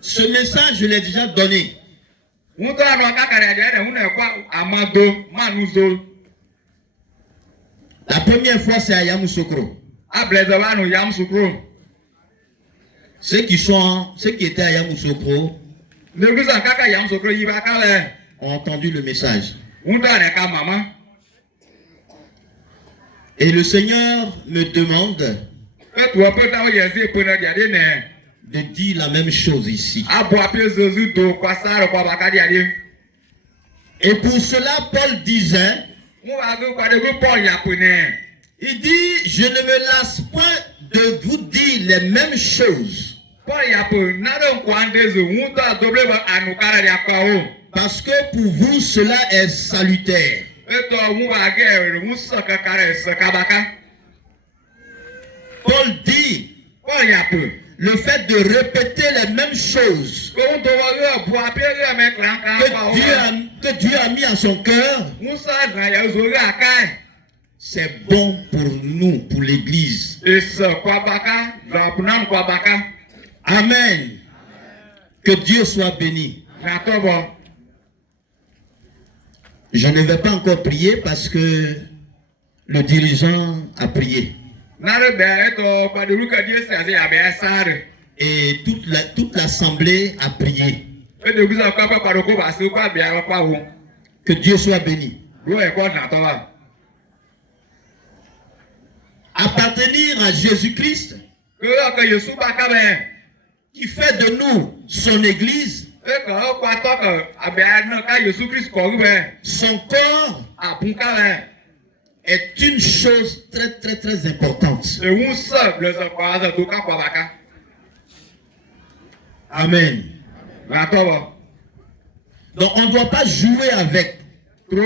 Ce message, je l'ai déjà donné. La première fois, c'est à Yamoussoukro. Ceux qui étaient à Yamoussoukro ont entendu le message. Et le Seigneur me demande de dire la même chose ici. Et pour cela, Paul disait, il dit, je ne me lasse point de vous dire les mêmes choses. Parce que pour vous, cela est salutaire. Paul dit, le fait de répéter les mêmes choses que Dieu a mis à son cœur, c'est bon pour nous, pour l'Église. Amen. Que Dieu soit béni. Je ne vais pas encore prier parce que le dirigeant a prié. Et toute l'assemblée a prié. Que Dieu soit béni. Appartenir à Jésus-Christ, qui fait de nous son Église, son corps, est une chose très très très importante. Amen. Donc on ne doit pas jouer avec. Et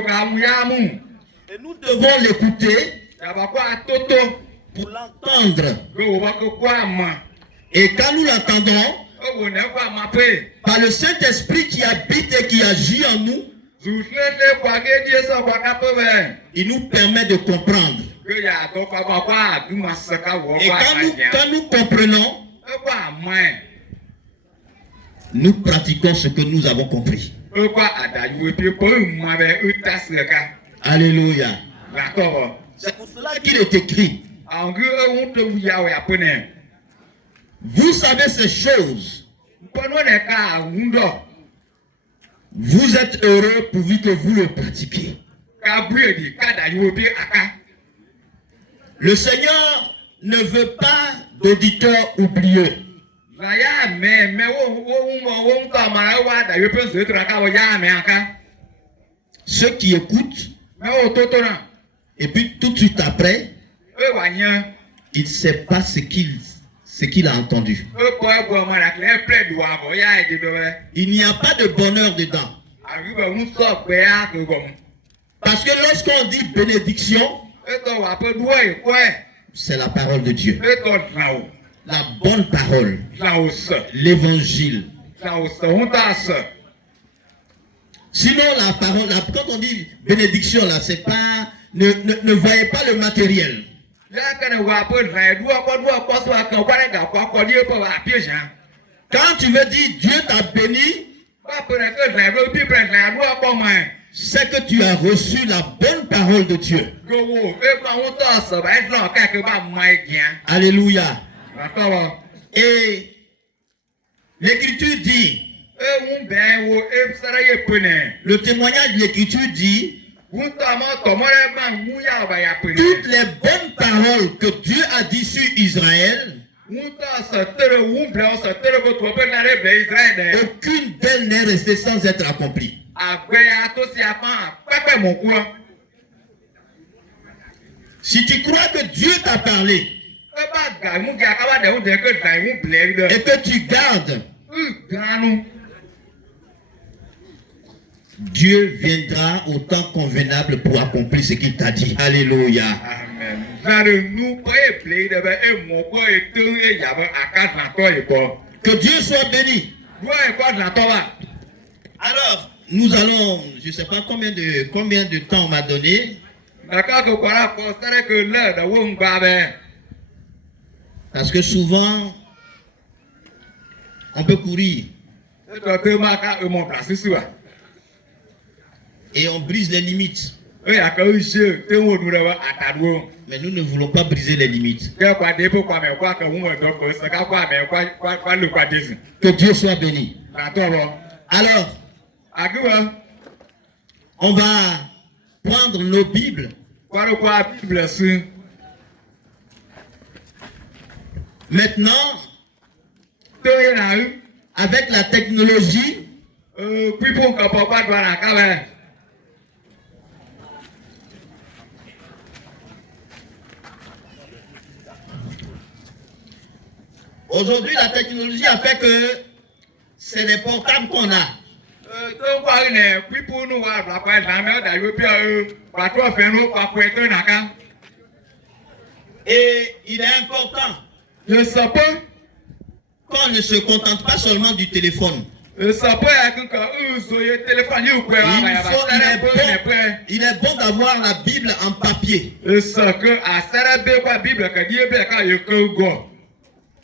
nous devons l'écouter pour l'entendre. Et quand nous l'entendons, par le Saint-Esprit qui habite et qui agit en nous, il nous permet de comprendre. Et quand nous comprenons, nous pratiquons ce que nous avons compris. Alléluia. C'est pour cela qu'il est écrit. Vous savez ces choses. Vous êtes heureux pourvu que vous le pratiquiez. Le Seigneur ne veut pas d'auditeurs oublieux. Ceux qui écoutent, et puis tout de suite après, il ne sait pas ce qu'il a entendu. Il n'y a pas de bonheur dedans. Parce que lorsqu'on dit bénédiction, c'est la parole de Dieu. La bonne parole. L'évangile. Sinon, la parole, quand on dit bénédiction, là, c'est pas. Ne voyez pas le matériel. Quand tu veux dire Dieu t'a béni, c'est que tu as reçu la bonne parole de Dieu. Alléluia. Et l'Écriture dit, le témoignage de l'Écriture dit, toutes les bonnes paroles que Dieu a dit sur Israël, aucune d'elles n'est restée sans être accomplie. Si tu crois que Dieu t'a parlé et que tu gardes, Dieu viendra au temps convenable pour accomplir ce qu'il t'a dit. Alléluia. Que Dieu soit béni. Alors, nous allons, je ne sais pas combien de temps on m'a donné. Parce que souvent, On peut courir. Et on brise les limites. Mais nous ne voulons pas briser les limites. Que Dieu soit béni. Alors, on va prendre nos Bibles. Maintenant, avec la technologie, aujourd'hui, la technologie a fait que c'est les portables qu'on a. Et il est important qu'on ne se contente pas seulement du téléphone. Il est bon d'avoir la Bible en papier.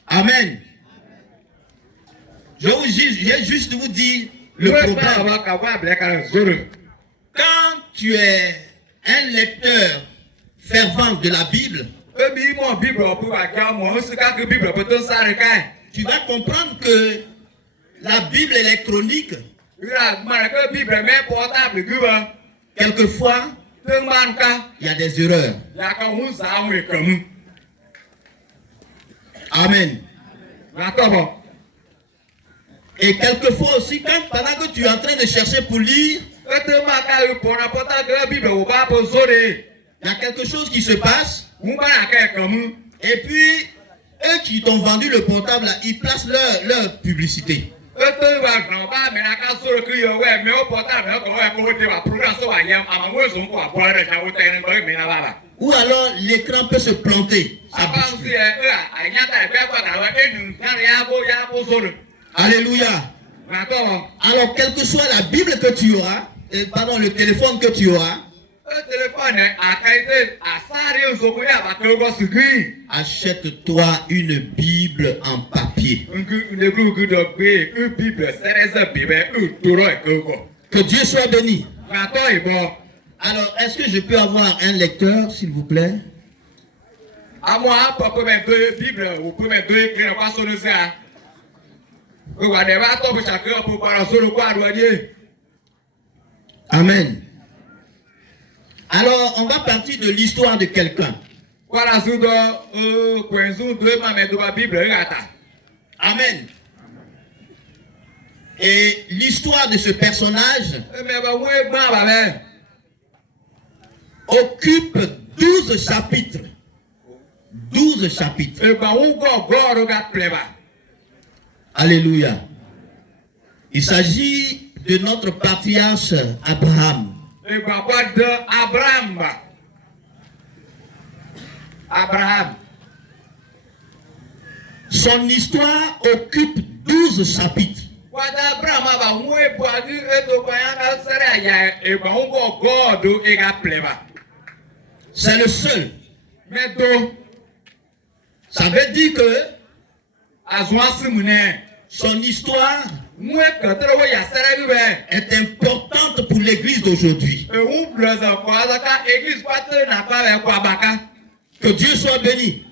Amen. Je vais juste vous dire le problème. Quand tu es un lecteur fervent de la Bible, tu vas comprendre que la Bible électronique, quelquefois, il y a des erreurs. Amen. Et quelquefois aussi, pendant que tu es en train de chercher pour lire, il y a quelque chose qui se passe. Et puis, eux qui t'ont vendu le portable, là, ils placent leur publicité. Ou alors l'écran peut se planter. Alléluia. Alors, quelle que soit la Bible que tu auras, pardon, le téléphone que tu auras, achète-toi une Bible en papier. Que Dieu soit béni. Alors, est-ce que je peux avoir un lecteur, s'il vous plaît? Amen. Alors, on va partir de l'histoire de quelqu'un. Amen. Et l'histoire de ce personnage occupe 12 chapitres. 12 chapitres. Alléluia. Il s'agit de notre patriarche Abraham. Son histoire occupe 12 chapitres. C'est le seul. Ça veut dire que son histoire est importante pour l'église d'aujourd'hui. Que Dieu soit béni.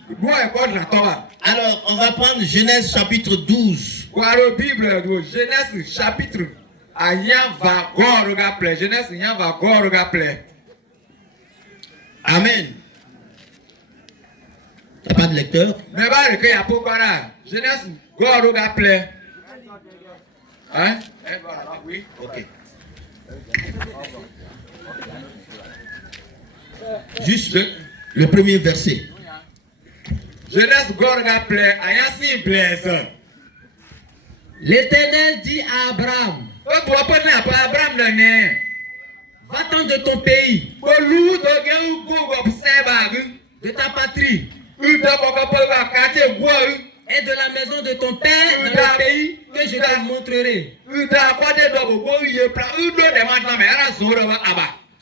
Alors, on va prendre Genèse chapitre 12. Genèse chapitre Amen. T'as pas de lecteur? Genèse hein? Oui. Ok. Juste le premier verset. L'Éternel dit à Abraham, va-t'en de ton pays, de ta patrie, et de la maison de ton père dans le pays que je te montrerai.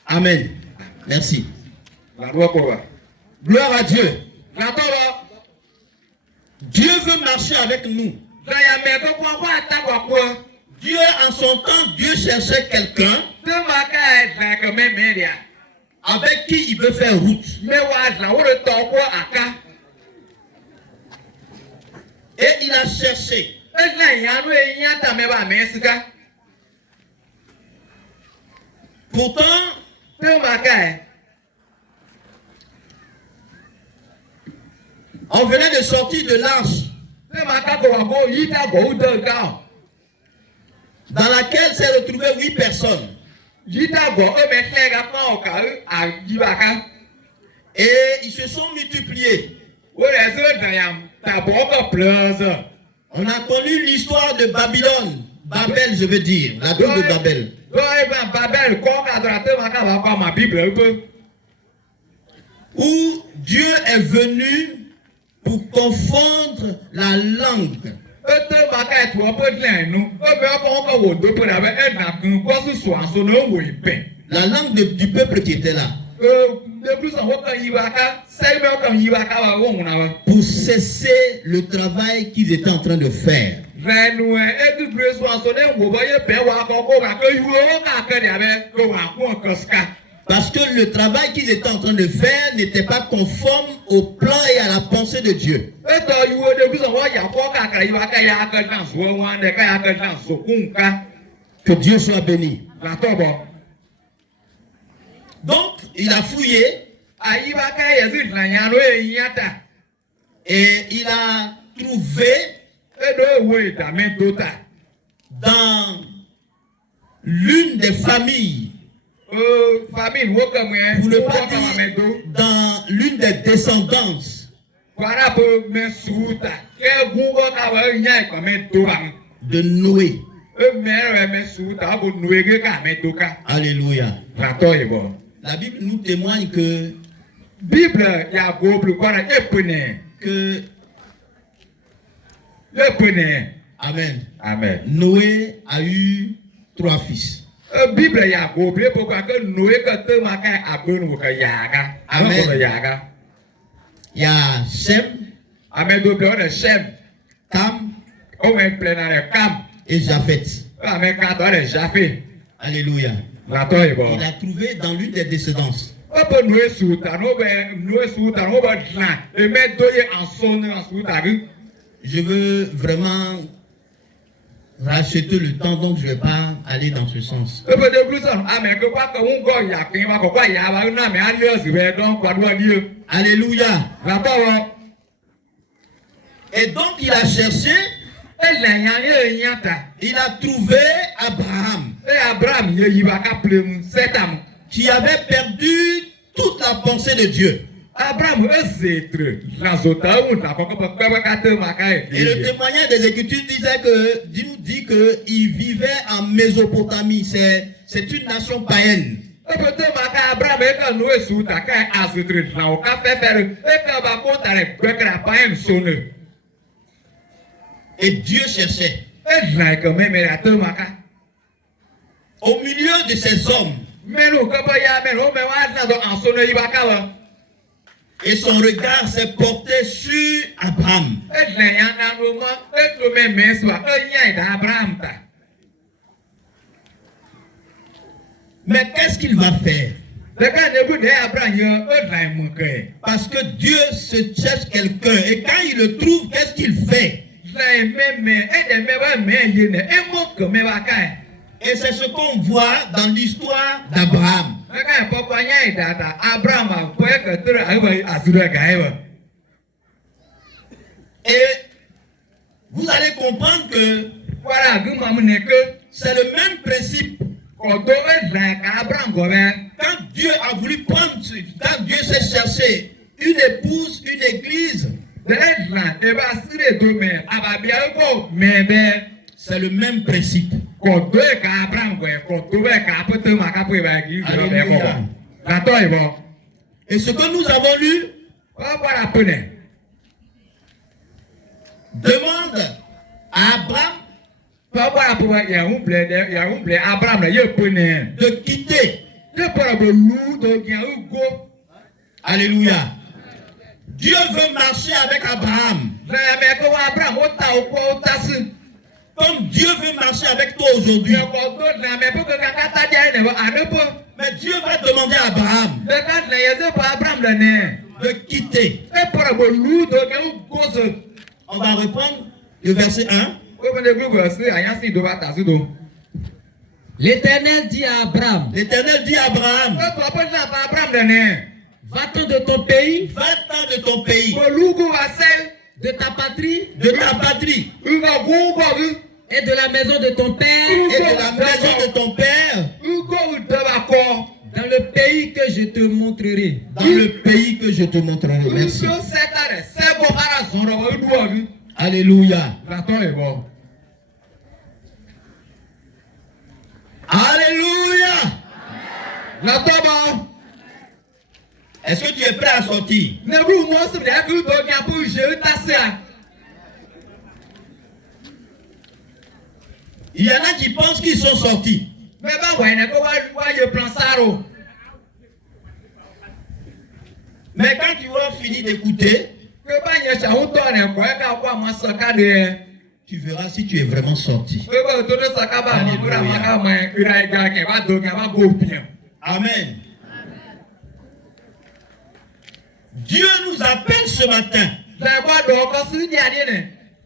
Amen. Merci. Gloire à Dieu. Dieu veut marcher avec nous. Dieu, en son temps, Dieu cherchait quelqu'un avec qui il peut faire route. Et il a cherché. Pourtant, on venait de sortir de l'arche dans laquelle s'est retrouvé 8 personnes. Et ils se sont multipliés. On a connu l'histoire de Babylone. Babel, je veux dire, la tour de Babel. Où Dieu est venu pour confondre la langue. La langue du peuple qui était là. Pour cesser le travail qu'ils étaient en train de faire. Parce que le travail qu'ils étaient en train de faire n'était pas conforme au plan et à la pensée de Dieu. Que Dieu soit béni. Donc, il a fouillé et il a trouvé dans l'une des familles, pour ne pas dire dans l'une des descendances de Noé. Alléluia. La Bible nous témoigne que Amen. Amen. Noé a eu 3 fils. Amen. Il y a Shem, Cam et Japheth. Alléluia. Il a trouvé dans l'une des descendances. Je veux vraiment racheter le temps, donc je ne vais pas aller dans ce sens. Alléluia. Et donc il a cherché, il a trouvé Abraham, qui avait perdu toute la pensée de Dieu. Et le témoignage des Écritures nous dit qu'il vivait en Mésopotamie. C'est une nation païenne. Et Dieu cherchait. Au milieu de ces hommes, et son regard s'est porté sur Abraham. Mais qu'est-ce qu'il va faire? Parce que Dieu se cherche quelqu'un et quand il le trouve, qu'est-ce qu'il fait? Et c'est ce qu'on voit dans l'histoire d'Abraham. Et vous allez comprendre que c'est le même principe. Quand Dieu a voulu prendre, quand Dieu s'est cherché une épouse, une église, c'est le même principe. Alléluia. Et ce que nous avons lu demande à Abraham de quitter. Alléluia. Dieu veut marcher avec Abraham. Comme Dieu veut marcher avec toi aujourd'hui. Mais Dieu va demander à Abraham de quitter. On va reprendre le verset 1. L'Éternel dit à Abraham, L'Éternel dit à Abraham, va-t'en de ton pays, va-t'en de ton pays, de ta patrie, de ta patrie, et de la maison de ton père, et de la maison de ton père, dans le pays que je te montrerai. dans le pays que je te montrerai. Merci. Alléluia. Alléluia. Est-ce que tu es prêt à sortir? Il y en a qui pensent qu'ils sont sortis. Mais quand tu vas finir d'écouter, tu verras si tu es vraiment sorti. Amen. Dieu nous appelle ce matin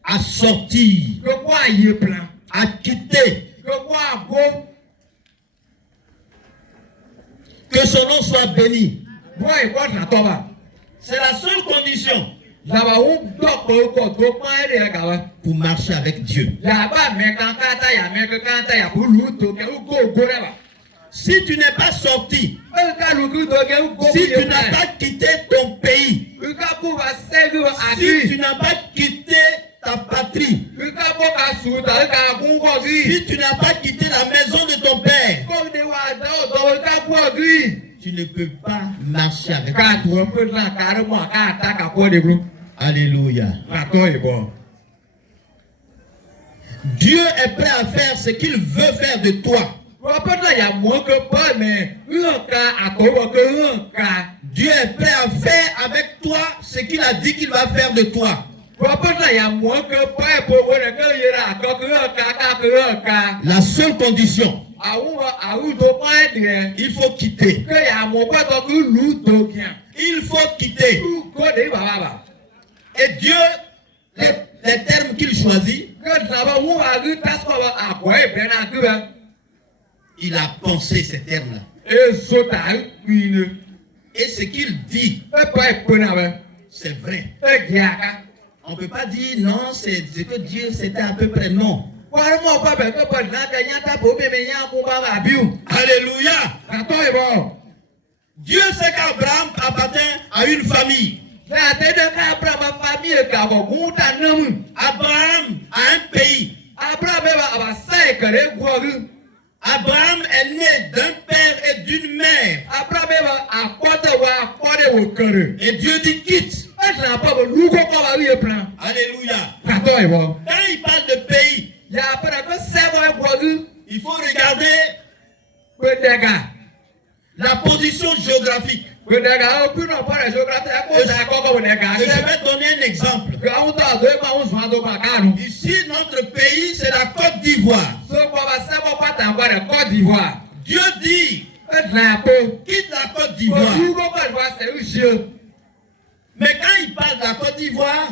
à sortir, à quitter. Que son nom soit béni. C'est la seule condition pour marcher avec Dieu. Si tu n'es pas sorti, si tu n'as pas quitté ton pays, si tu n'as pas quitté ta patrie, si tu n'as pas quitté la maison de ton père, tu ne peux pas marcher avec Dieu. Alléluia. Dieu est prêt à faire ce qu'il veut faire de toi. Dieu est prêt à faire avec toi ce qu'il a dit qu'il va faire de toi. La seule condition, il faut quitter. Il faut quitter. Et Dieu, les termes qu'il choisit, il a pensé ces termes-là. Et ce qu'il dit, c'est vrai. On ne peut pas dire non, c'est ce que Dieu c'était à peu près non. Alléluia. Dieu sait qu'Abraham appartient à une famille. Abraham a un pays. Abraham est né d'un père et d'une mère. Et Dieu dit quitte. Alléluia. Quand il parle de pays, il faut regarder la position géographique. Et je vais donner un exemple. Ici, notre pays, c'est la Côte d'Ivoire. Dieu dit, quitte la Côte d'Ivoire. Mais quand il parle de la Côte d'Ivoire,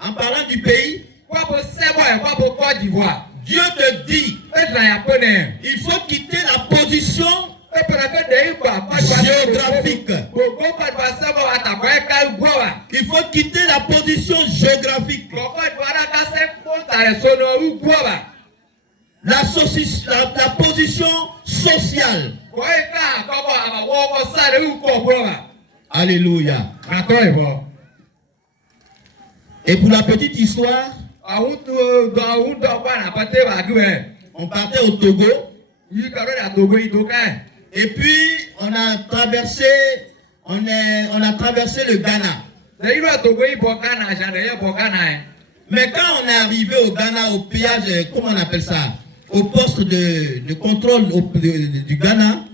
en parlant du pays, Dieu te dit, il faut quitter la position géographique. Il faut quitter la position géographique. La position sociale. Alléluia. Et pour la petite histoire, on partait au Togo. Et puis on a traversé le Ghana. Mais quand on est arrivé au Ghana, au péage, comment on appelle ça, au poste de contrôle du Ghana,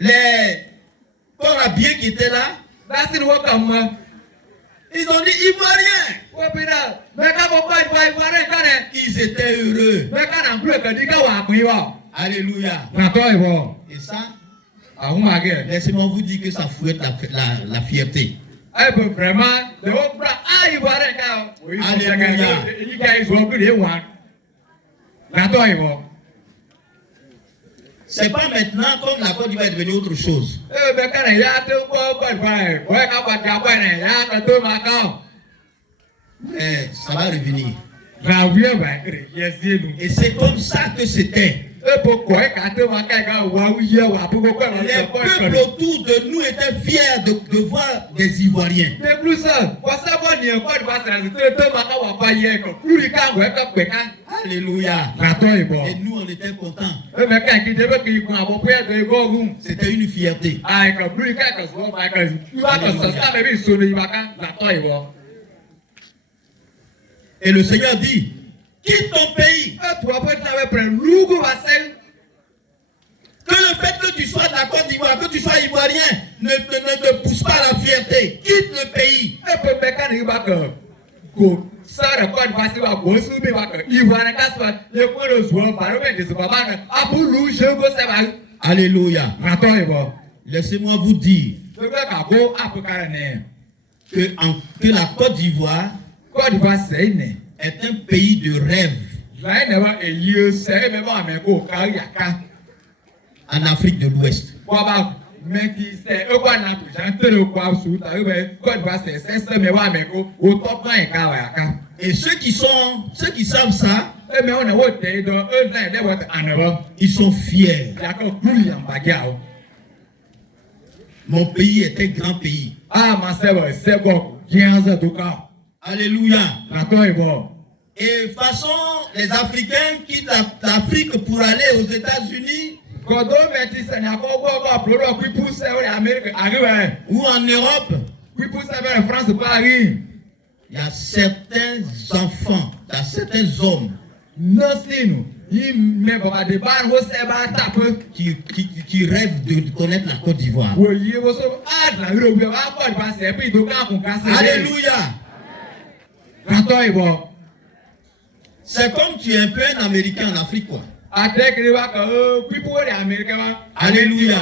les corps habillés qui étaient là, ils ont dit Ivoiriens. Ils étaient heureux. Alléluia. Et ça, laissez-moi vous dire que ça fouette la fierté. C'est pas maintenant comme la Côte d'Ivoire est devenue autre chose. Mais ça va revenir. Et c'est comme ça que c'était. Les peuples autour de nous étaient fiers de voir des Ivoiriens. Alléluia. Et nous on était contents. C'était une fierté. Et le Seigneur dit, quitte ton pays. Que le fait que tu sois de la Côte d'Ivoire, que tu sois ivoirien, ne te pousse pas à la fierté. Quitte le pays. Alléluia. Laissez-moi vous dire que la Côte d'Ivoire est un pays de rêve en Afrique de l'Ouest. Et ceux qui savent ça, ils sont fiers. Mon pays est un grand pays. Alléluia. Et de toute façon, les Africains quittent l'Afrique pour aller aux États-Unis ou en Europe. Il y a certains enfants, il y a certains hommes qui rêvent de connaître la Côte d'Ivoire. Alléluia. C'est comme tu es un peu un Américain en Afrique, quoi. Alléluia.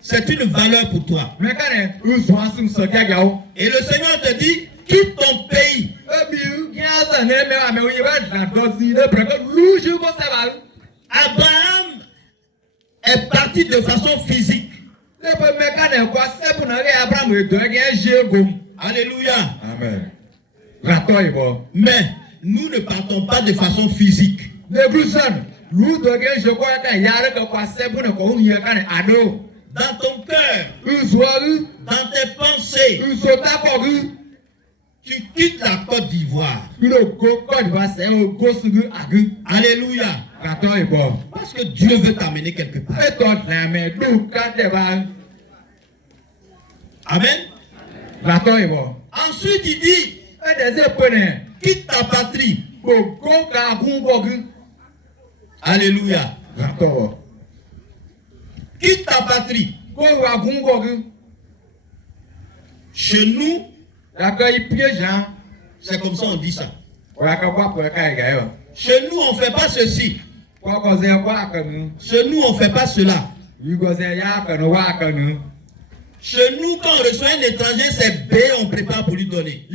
C'est une valeur pour toi. Et le Seigneur te dit, quitte ton pays. Abraham est parti de façon physique. Alléluia. Amen. Mais nous ne partons pas de façon physique. Dans ton cœur, dans tes pensées, tu quittes la Côte d'Ivoire. Alléluia. Parce que Dieu veut t'amener quelque part. Amen. Ensuite, il dit, quitte ta patrie. Alléluia. Quitte ta patrie. Chez nous, c'est comme ça on dit ça. Chez nous, on ne fait pas ceci. Chez nous, on ne fait pas cela. Chez nous, quand on reçoit un étranger, c'est B, on prépare pour lui donner.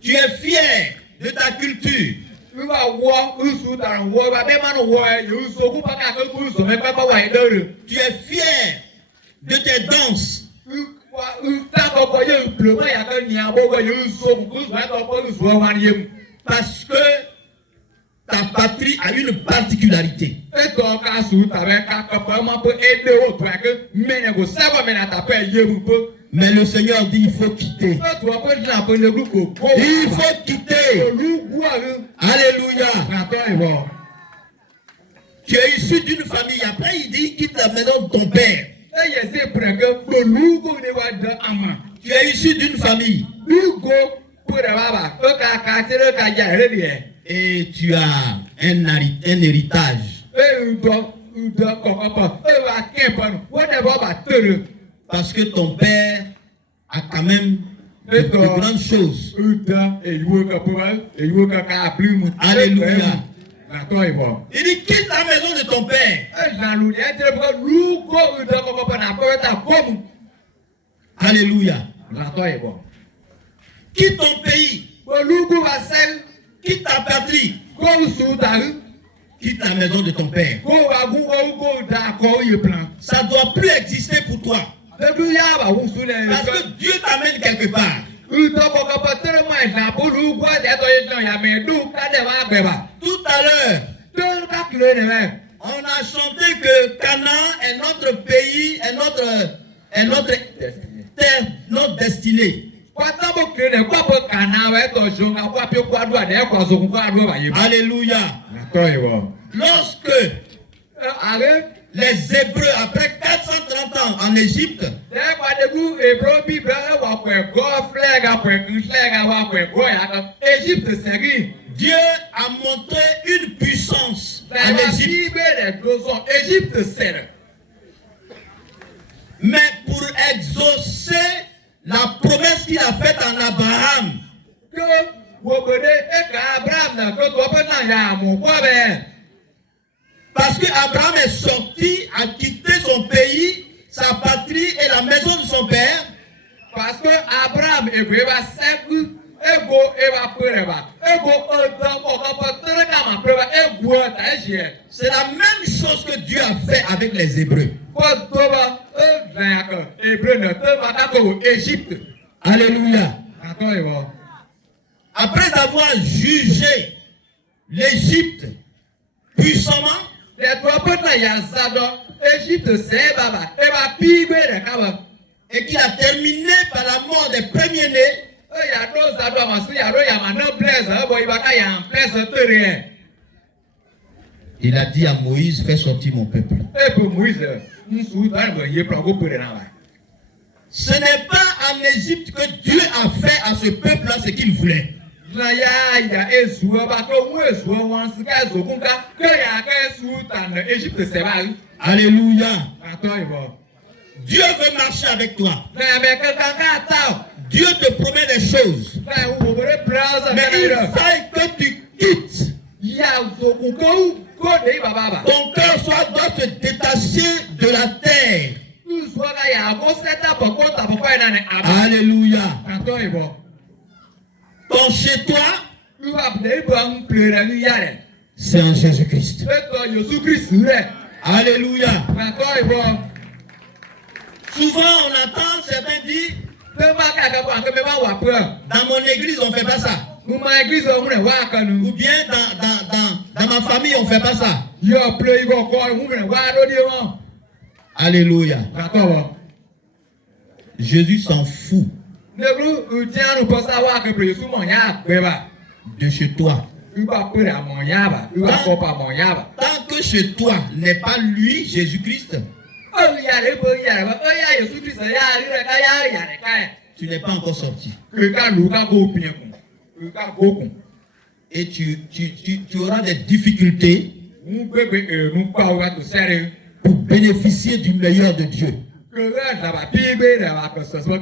Tu es fier de ta culture. Tu es fier de tes danses. Parce que ta patrie a une particularité. Mais le Seigneur dit, il faut quitter. Il faut quitter. Alléluia. Tu es issu d'une famille. Après, il dit, quitte la maison de ton père. Tu es issu d'une famille. Et tu as un héritage. Parce que ton père a quand même de grandes choses. Alléluia. Il dit quitte la maison de ton père. Alléluia. Quitte ton pays. Quitte ta patrie. Quitte la maison de ton père. Ça ne doit plus exister pour toi. Parce que Dieu t'amène quelque part. Tout à l'heure, on a chanté que Canaan est notre pays, est notre terre, notre destinée. Alléluia. Lorsque les Hébreux, après 430 ans en Égypte, Dieu a montré une puissance en Égypte. Mais pour exaucer la promesse qu'il a faite en Abraham, parce que Abraham est sorti, a quitté son pays, sa patrie et la maison de son père. Parce que Abraham c'est la même chose que Dieu a fait avec les Hébreux. Alléluia. Après avoir jugé l'Égypte puissamment, et qu'il a terminé par la mort des premiers-nés, il a dit à Moïse, fais sortir mon peuple. Ce n'est pas en Égypte que Dieu a fait à ce peuple-là ce qu'il voulait. Alléluia. Dieu veut marcher avec toi. Dieu te promet des choses. Mais il faut que tu quittes. Ton cœur doit se détacher de la terre. Alléluia. Ton chez-toi, c'est en Jésus-Christ. Alléluia. Souvent on entend certains dire, dans mon église on ne fait pas ça. Ou bien dans ma famille on ne fait pas ça. Alléluia. Jésus s'en fout de chez toi. Tant que chez toi n'est pas lui, Jésus-Christ, tu n'es pas encore sorti. Et tu auras des difficultés pour bénéficier du meilleur de Dieu.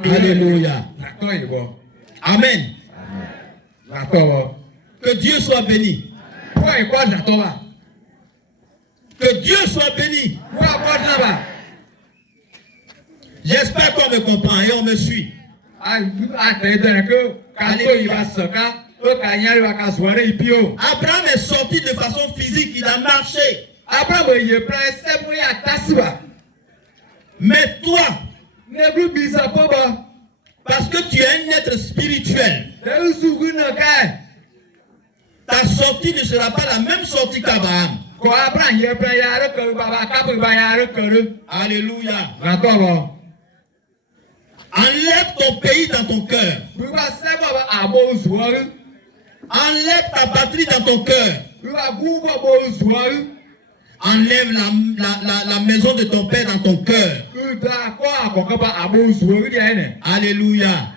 Alléluia. Amen. Que Dieu soit béni. Que Dieu soit béni. J'espère qu'on me comprend et on me suit. Abraham est sorti de façon physique, il a marché. Mais toi, parce que tu es un être spirituel, ta sortie ne sera pas la même sortie qu'Abraham. Alléluia. Enlève ton pays dans ton cœur. Enlève ta patrie dans ton cœur. Enlève la maison de ton père dans ton cœur. Alléluia.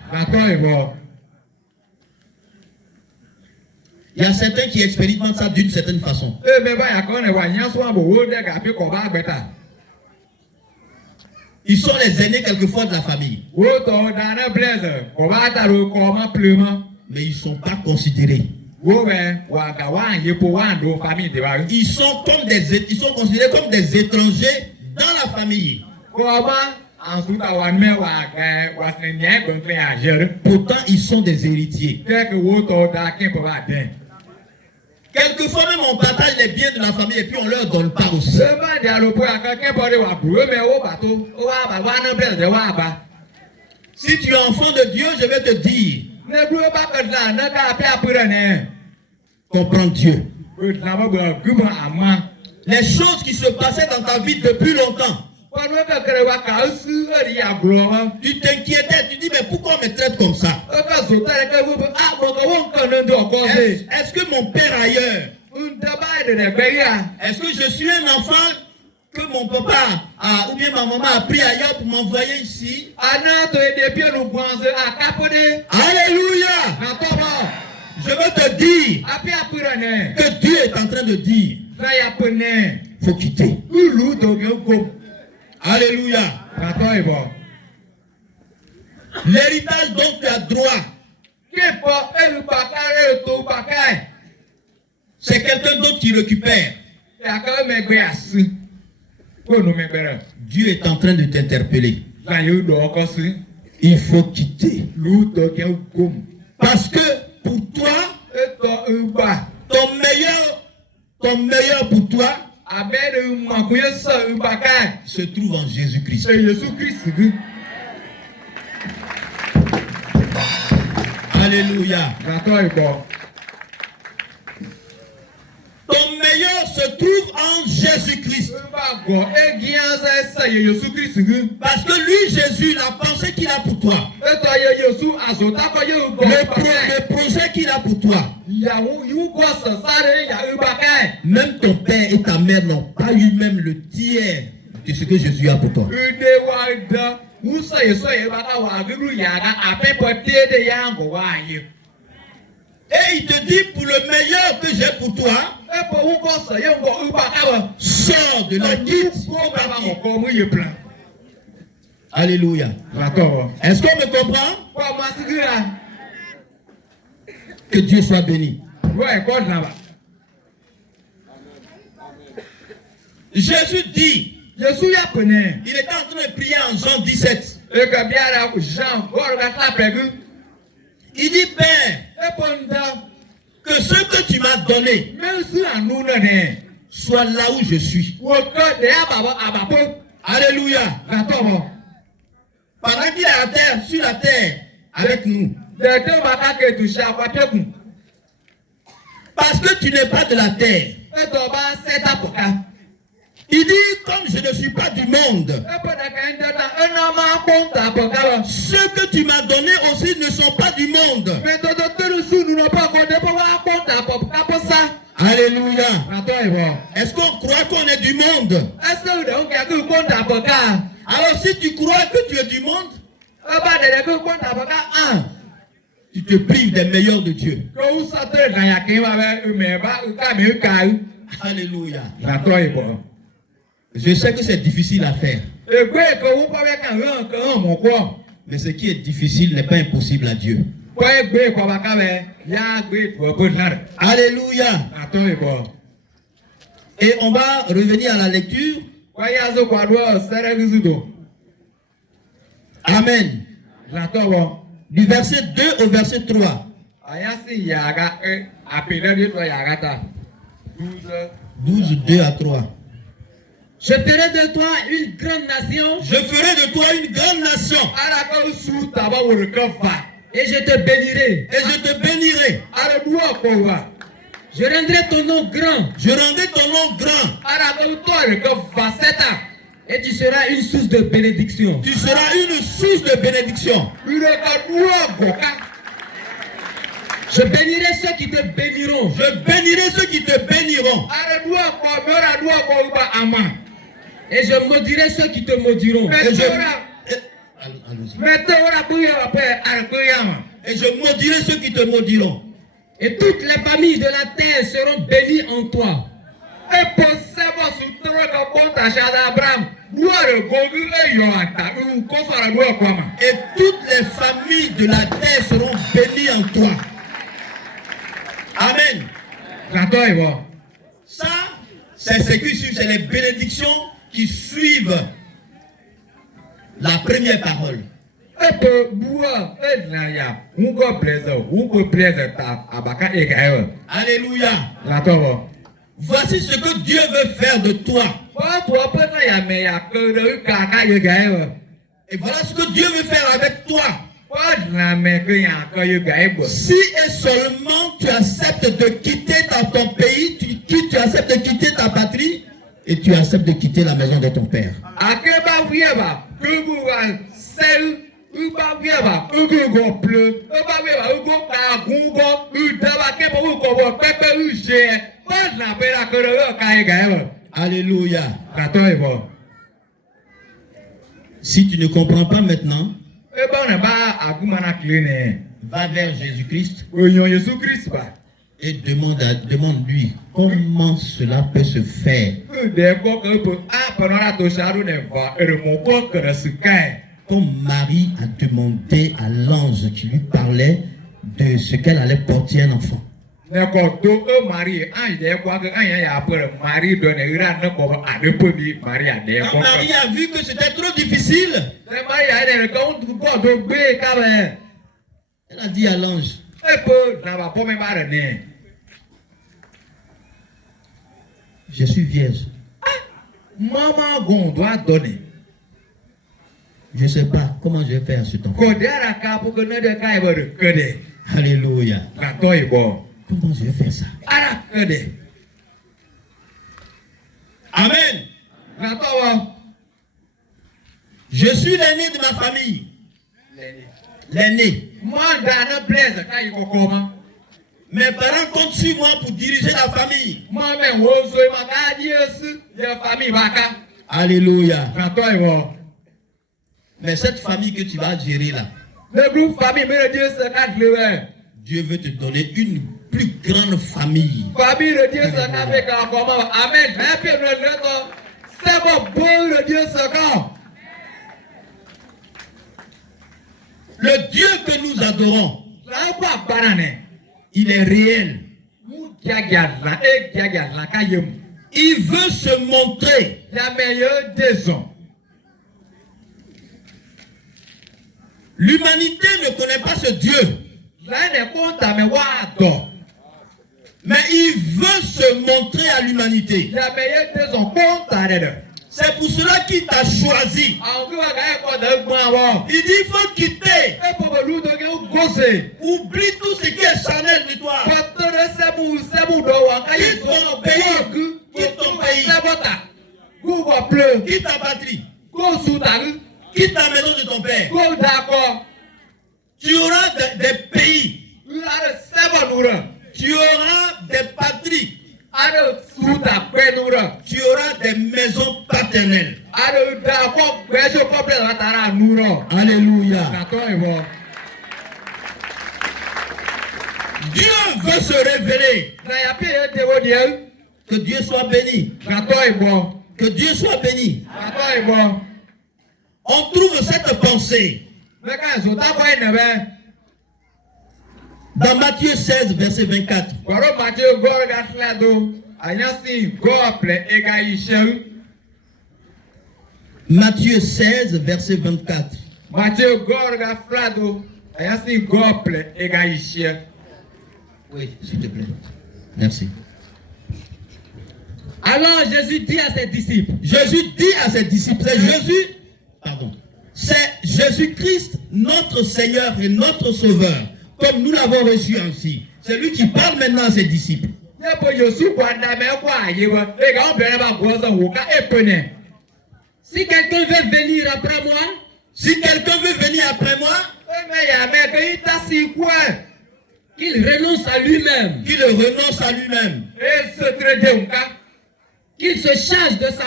Il y a certains qui expérimentent ça d'une certaine façon. Ils sont les aînés quelquefois de la famille. Mais ils ne sont pas considérés. Ils sont considérés comme des étrangers dans la famille. Pourtant, ils sont des héritiers. Quelquefois même on partage les biens de la famille et puis on leur donne pas aussi. Si tu es enfant de Dieu, je vais te dire, comprends Dieu. Les choses qui se passaient dans ta vie depuis longtemps, tu t'inquiétais, tu dis mais pourquoi on me traite comme ça? Est-ce que mon père ailleurs? Est-ce que je suis un enfant que mon papa ou bien ma maman a pris ailleurs pour m'envoyer ici? Alléluia! Je veux te dire que Dieu est en train de dire, faut quitter. Alléluia. L'héritage dont tu as droit, c'est quelqu'un d'autre qui récupère. Dieu est en train de t'interpeller. Il faut quitter. Parce que pour toi, ton meilleur pour toi se trouve en Jésus-Christ. Alléluia. Ton meilleur se trouve en Jésus-Christ. Parce que lui, Jésus, la pensée qu'il a pour toi, le projet qu'il a pour toi, même ton père et ta mère n'ont pas eu même le tiers de ce que Jésus a pour toi. Et il te dit, pour le meilleur que j'ai pour toi, sors de la quitte. Alléluia. Est-ce qu'on me comprend? Que Dieu soit béni. Jésus dit, il était en train de prier en Jean 17. Il dit, Père, que ce que tu m'as donné soit là où je suis. Alléluia. Pendant qu'il est sur la terre avec nous. Parce que tu n'es pas de la terre. Il dit, comme je ne suis pas du monde, ceux que tu m'as donnés aussi ne sont pas du monde. Alléluia. Est-ce qu'on croit qu'on est du monde? Alors si tu crois que tu es du monde, tu te prives des meilleurs de Dieu. Alléluia. Je sais que c'est difficile à faire. Mais ce qui est difficile n'est pas impossible à Dieu. Alléluia. Et on va revenir à la lecture. Amen. Du verset 2 au verset 3. 12, 2 à 3. Je ferai de toi une grande nation. Je ferai de toi une grande nation. Et je te bénirai. Et je te bénirai. Je rendrai ton nom grand. Je rendrai ton nom grand. Et tu seras une source de bénédiction. Tu seras une source de bénédiction. Je bénirai ceux qui te béniront. Je bénirai ceux qui te béniront. Et je maudirai ceux qui te maudiront. Et je maudirai ceux qui te maudiront. Et toutes les familles de la terre seront bénies en toi. Et toutes les familles de la terre seront bénies en toi. Amen. Ça, c'est ce qui suit, c'est les bénédictions qui suivent la première parole. Alléluia. Voici ce que Dieu veut faire de toi. Et voilà ce que Dieu veut faire avec toi. Si et seulement tu acceptes de quitter ton pays, tu acceptes de quitter ta patrie et tu acceptes de quitter la maison de ton père. Alléluia. Si tu ne comprends pas maintenant, va vers Jésus-Christ et demande-lui comment cela peut se faire. Comme Marie a demandé à l'ange qui lui parlait de ce qu'elle allait porter un enfant. Quand Marie a vu que c'était trop difficile, elle a dit à l'ange, je suis vierge. Je ne sais pas comment je vais faire sur ton enfant. Alléluia. Comment je vais faire ça? Amen. Je suis l'aîné de ma famille. L'aîné. Mes parents comptent sur moi pour diriger la famille. Alléluia. Mais cette famille que tu vas gérer là, Dieu veut te donner une plus grande famille. Le Dieu que nous adorons, il est réel. Il veut se montrer. L'humanité ne connaît pas ce Dieu. Mais il veut se montrer à l'humanité. C'est pour cela qu'il t'a choisi. Il dit il faut quitter. Oublie tout ce qui est charnel de toi. Quitte ton pays. Quitte ton pays. Quitte ta patrie. Quitte ta maison de ton père. Tu auras des pays. Tu auras des patries. Tu auras des maisons paternelles. Alléluia. Dieu veut se révéler. Que Dieu soit béni. Que Dieu soit béni. On trouve cette pensée dans Matthieu 16, verset 24. Matthieu 16, verset 24. Oui, s'il te plaît. Merci. Alors Jésus dit à ses disciples. Jésus dit à ses disciples. C'est Jésus-Christ, notre Seigneur et notre Sauveur, comme nous l'avons reçu ainsi. C'est lui qui parle maintenant à ses disciples. Si quelqu'un veut venir après moi, qu'il renonce à lui-même. Qu'il se charge de sa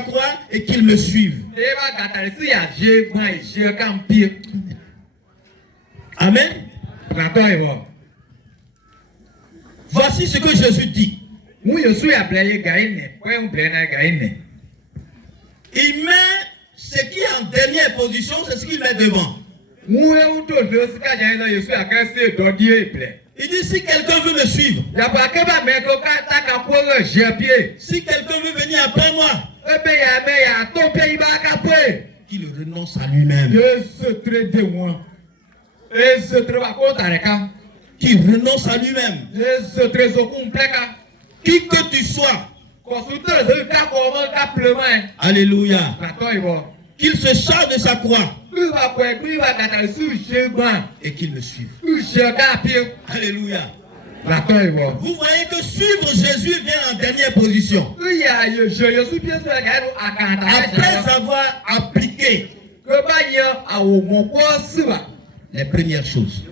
croix et qu'il me suive. Amen. Voici ce que Jésus dit. Il met ce qui est en dernière position, c'est ce qu'il met devant. Il dit si quelqu'un veut me suivre, si quelqu'un veut venir après moi, qu'il renonce à lui-même. Qu'il renonce à lui-même. Qui que tu sois. Alléluia. Qu'il se charge de sa croix. Et qu'il me suive. Alléluia. Vous voyez que suivre Jésus vient en dernière position. Après avoir appliqué les premières choses.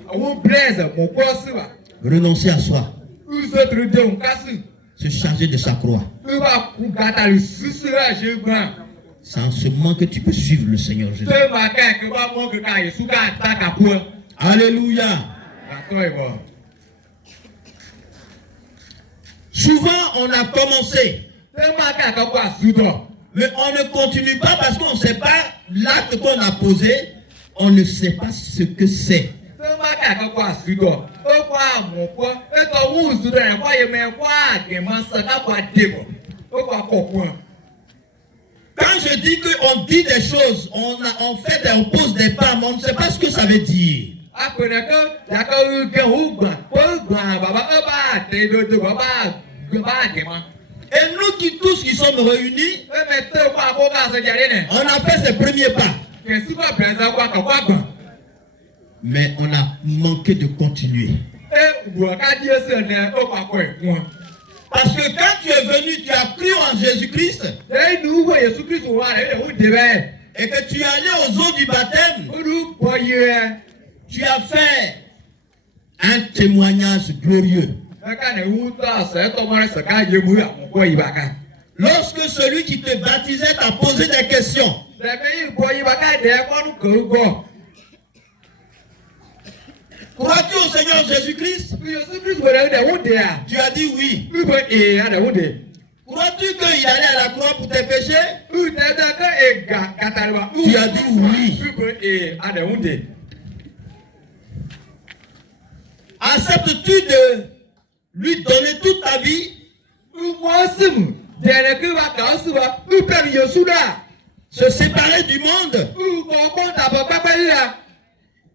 Renoncer à soi. Se charger de sa croix. C'est en ce moment que tu peux suivre le Seigneur Jésus. Alléluia. Souvent on a commencé, mais on ne continue pas parce qu'on ne sait pas l'acte qu'on a posé, on ne sait pas ce que c'est. Quand je dis qu'on dit des choses, on fait on pose des pas, mais on ne sait pas ce que ça veut dire. Et nous tous qui sommes réunis, on a fait ces premiers pas. Mais on a manqué de continuer. Parce que quand tu es venu, tu as cru en Jésus-Christ. Et que tu es allé aux eaux du baptême. Tu as fait un témoignage glorieux. Lorsque celui qui te baptisait t'a posé des questions. Crois-tu au Seigneur Jésus-Christ? Tu as dit oui. Crois-tu qu'il allait à la croix pour tes péchés? Tu as dit oui. Acceptes-tu de lui donner toute ta vie? Se séparer du monde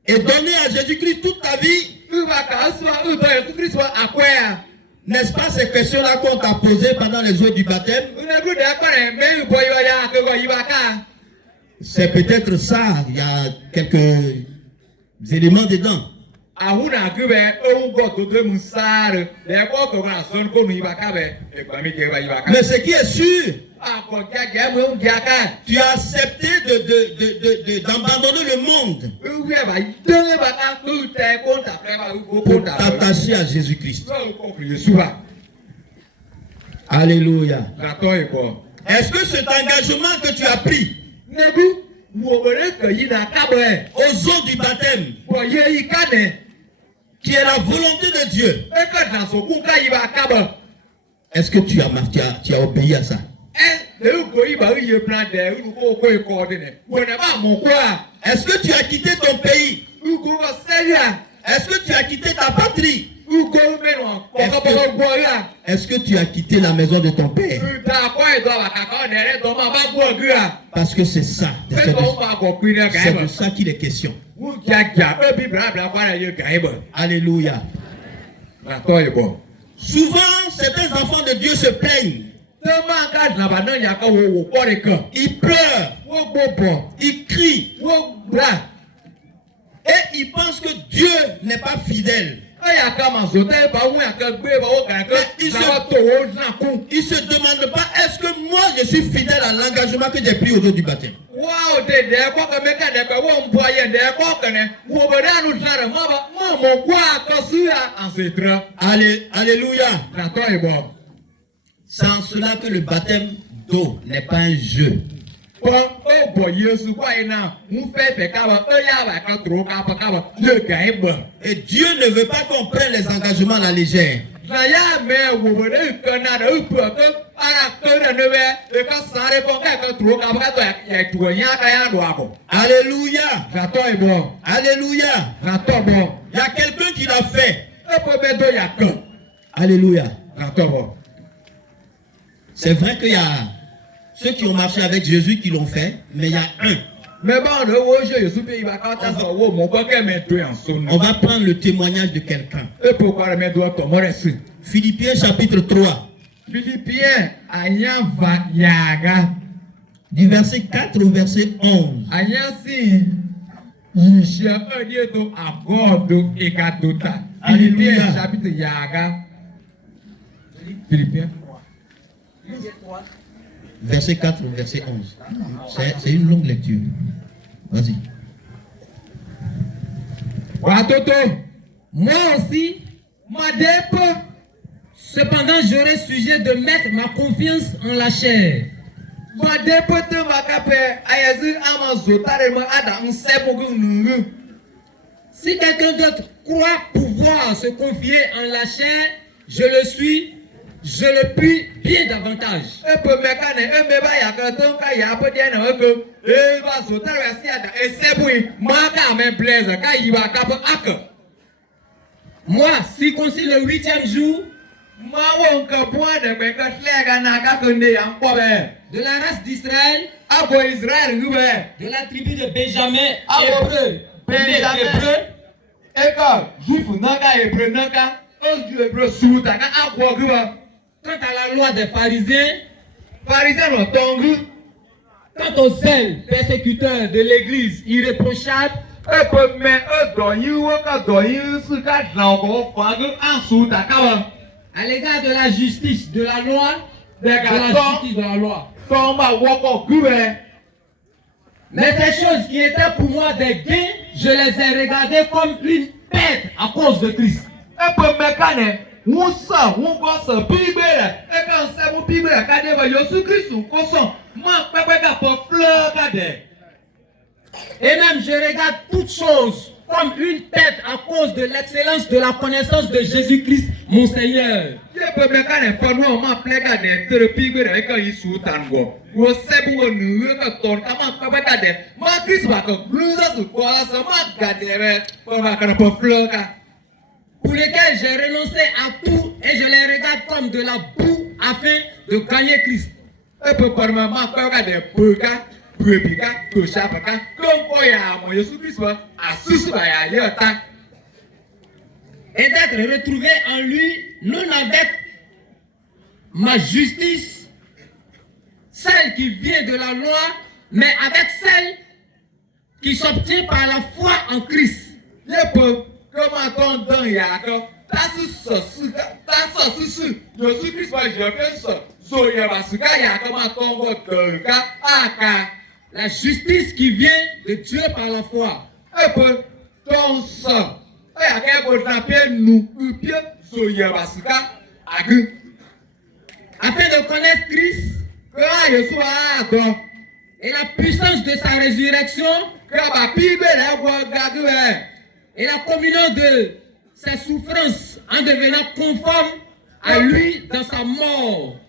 et donner à Jésus-Christ toute ta vie? N'est-ce pas ces questions-là qu'on t'a posées pendant les eaux du baptême? C'est peut-être ça, il y a quelques éléments dedans. Mais ce qui est sûr, tu as accepté d'abandonner le monde pour t'attacher à Jésus-Christ. Alléluia. Est-ce que cet engagement que tu as pris aux eaux du baptême, qui est la volonté de Dieu, est-ce que tu as obéi à ça? Est-ce que tu as quitté ton pays? Est-ce que tu as quitté ta patrie? Est-ce que tu as quitté la maison de ton père? Parce que c'est ça. C'est de ça qu'il est question. Alléluia. Souvent, certains enfants de Dieu se plaignent. Ils pleurent. Ils crient. Et ils pensent que Dieu n'est pas fidèle. Ils se demandent pas, est-ce que moi je suis fidèle à l'engagement que j'ai pris au jour du baptême? Alléluia. C'est en cela que le baptême d'eau n'est pas un jeu. Et Dieu ne veut pas qu'on prenne les engagements à la légère. Alléluia. Alléluia. Il y a quelqu'un qui l'a fait. Alléluia. C'est vrai qu'il y a ceux qui ont marché avec Jésus qui l'ont fait, mais il y a un. On va prendre le témoignage de quelqu'un. Philippiens chapitre 3. Du verset 4 au verset 11. Alléluia. Verset 4 au verset 11. C'est une longue lecture. Vas-y. Moi aussi, cependant, j'aurai sujet de mettre ma confiance en la chair. Si quelqu'un d'autre croit pouvoir se confier en la chair, je le suis, je le puis bien davantage. Moi, circoncis le 8e jour, de la race d'Israël, de la tribu de Benjamin, hébreu, quant à la loi des pharisiens, quant au zèle persécuteur de l'église irréprochable, à l'égard de la justice de la loi, mais ces choses qui étaient pour moi des gains, je les ai regardées comme une perte à cause de Christ. Et même je regarde toutes choses comme une perte à cause de l'excellence de la connaissance de Jésus-Christ, mon Seigneur. Pour lesquels j'ai renoncé à tout et je les regarde comme de la boue afin de gagner Christ. Et d'être retrouvé en lui, non avec ma justice, celle qui vient de la loi, mais avec celle qui s'obtient par la foi en Christ. La justice qui vient de Dieu par la foi. Afin de connaître Christ et la puissance de sa résurrection et la communion de ses souffrances en devenant conforme à lui dans sa mort.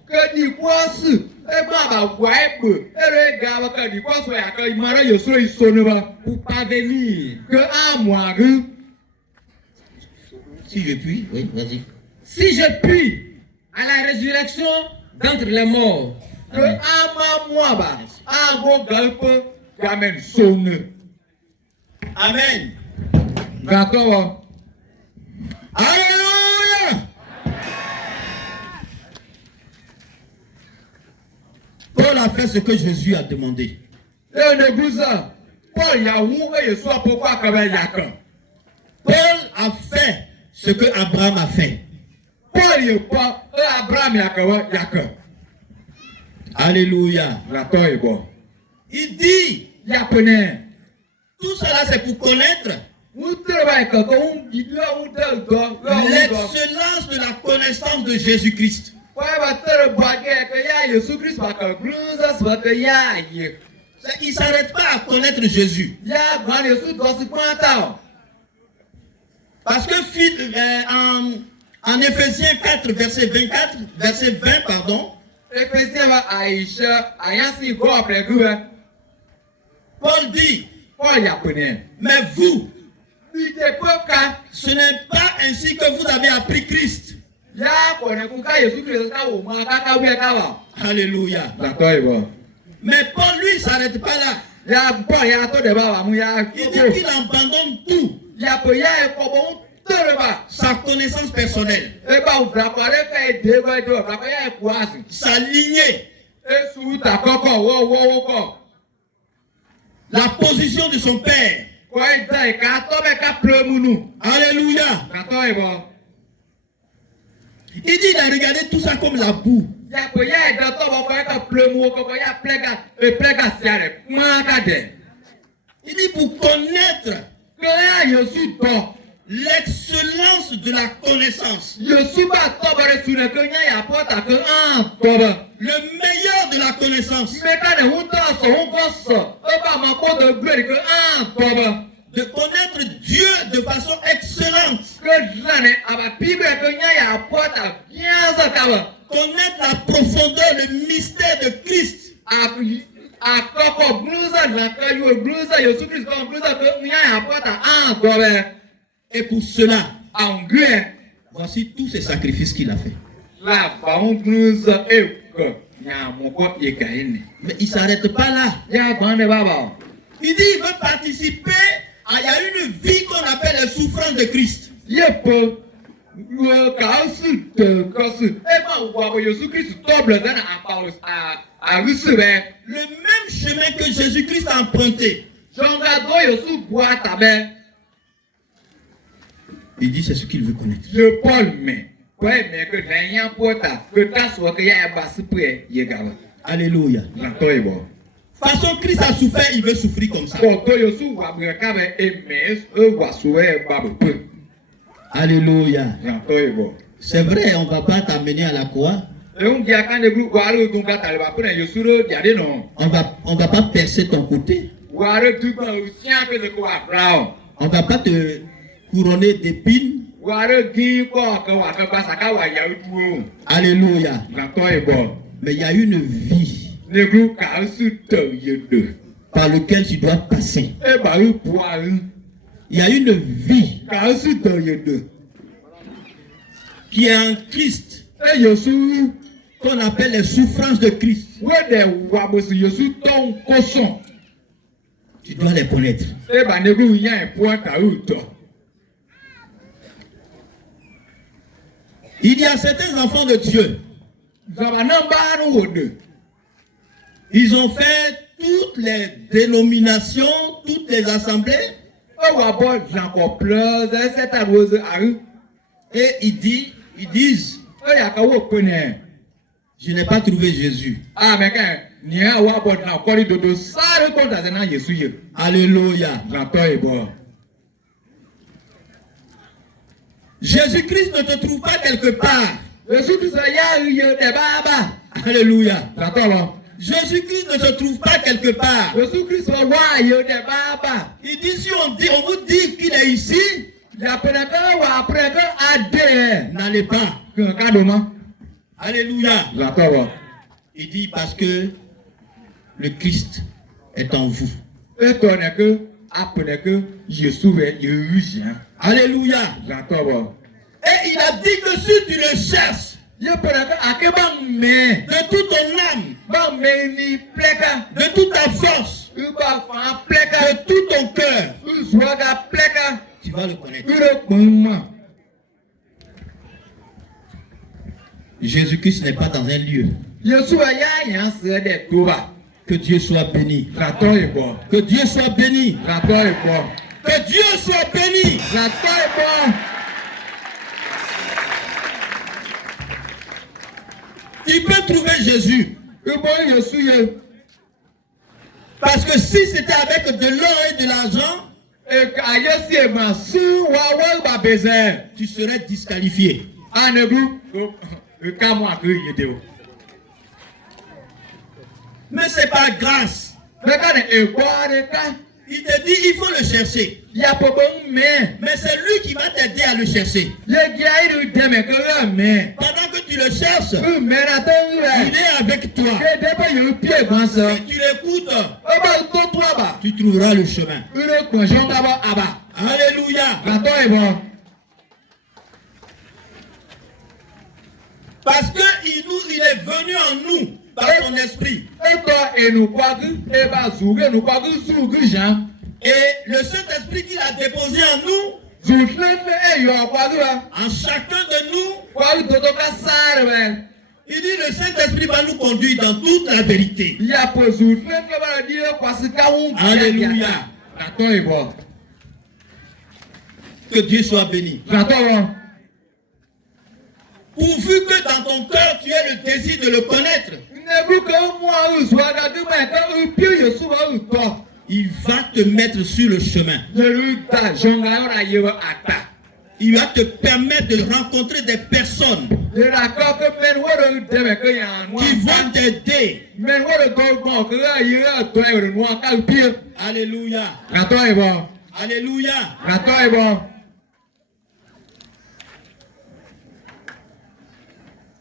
Pour parvenir. Si je puis, oui, vas-y. Si je puis à la résurrection d'entre les morts. Amen. Amen. Alléluia. Paul a fait ce que Jésus a demandé. Paul a fait ce que Abraham a fait. Alléluia. Il dit, tout cela c'est pour connaître l'excellence de la connaissance de Il ne s'arrête pas à connaître Jésus. Parce que en Éphésiens 4, verset 24, verset 20, pardon, Paul dit, mais vous, ce n'est pas ainsi que vous avez appris Christ. Alléluia. Mais Paul, lui, il ne s'arrête pas là. Il dit qu'il abandonne tout. Sa connaissance personnelle. Sa lignée. La position de son père. Alléluia. Il dit, il a regardé tout ça comme la boue. Il dit, pour connaître l'excellence de la connaissance, le meilleur de la connaissance, de connaître Dieu de façon excellente, connaître la profondeur, le mystère de Christ. Et pour cela, voici tous ces sacrifices qu'il a fait. Mais il ne s'arrête pas là. Il dit qu'il veut participer à une vie qu'on appelle la souffrance de Christ. Le même chemin que Jésus-Christ a emprunté. Il dit c'est ce qu'il veut connaître. Alléluia. De toute façon, Christ a souffert, il veut souffrir comme ça. Alléluia. C'est vrai, on ne va pas t'amener à la croix. On ne va pas percer ton côté. On ne va pas te couronner d'épines. Alléluia. Mais il y a une vie par laquelle tu dois passer. Il y a une vie qui est en Christ, qu'on appelle les souffrances de Christ. Tu dois les connaître. Il y a certains enfants de Dieu. Ils ont fait toutes les dénominations, toutes les assemblées. Et ils disent, je n'ai pas trouvé Jésus. Alléluia. Jésus-Christ ne te trouve pas quelque part. Alléluia. Jésus-Christ ne se trouve pas quelque part. Il dit, si on vous dit qu'il est ici, n'allez pas. Alléluia. Il dit parce que le Christ est en vous. Alléluia. Et il a dit que si tu le cherches de toute ton âme, de toute ta force, de tout ton cœur, tu vas le connaître. Jésus-Christ n'est pas dans un lieu. Que Dieu soit béni. Que Dieu soit béni. Que Dieu soit béni. Tu peux trouver Jésus. Parce que si c'était avec de l'or et de l'argent, tu serais disqualifié. Mais c'est par grâce. Il te dit, il faut le chercher. Mais c'est lui qui va t'aider à le chercher. Pendant que tu le cherches, il est avec toi. Si tu l'écoutes, tu trouveras le chemin. Alléluia. Parce qu'il est venu en nous par son esprit. Et le Saint-Esprit qu'il a déposé en nous, en chacun de nous, il dit le Saint-Esprit va nous conduire dans toute la vérité. Alléluia. Que Dieu soit béni. Pourvu que dans ton cœur tu aies le désir de le connaître, il va te mettre sur le chemin. Il va te permettre de rencontrer des personnes qui vont t'aider. Alléluia. Alléluia.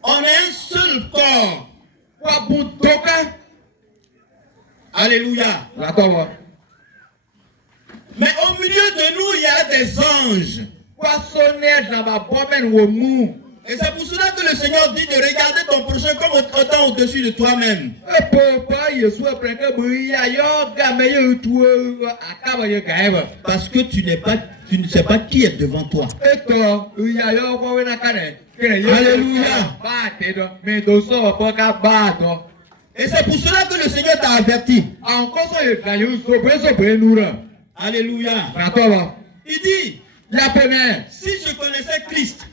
On est un seul corps. Alléluia. Mais au milieu de nous, il y a des anges. Et c'est pour cela que le Seigneur dit de regarder ton prochain comme autant au-dessus de toi-même. Parce que tu ne sais pas qui est devant toi. Alléluia. Et c'est pour cela que le Seigneur t'a averti. Alléluia. Il dit, si je connaissais Christ,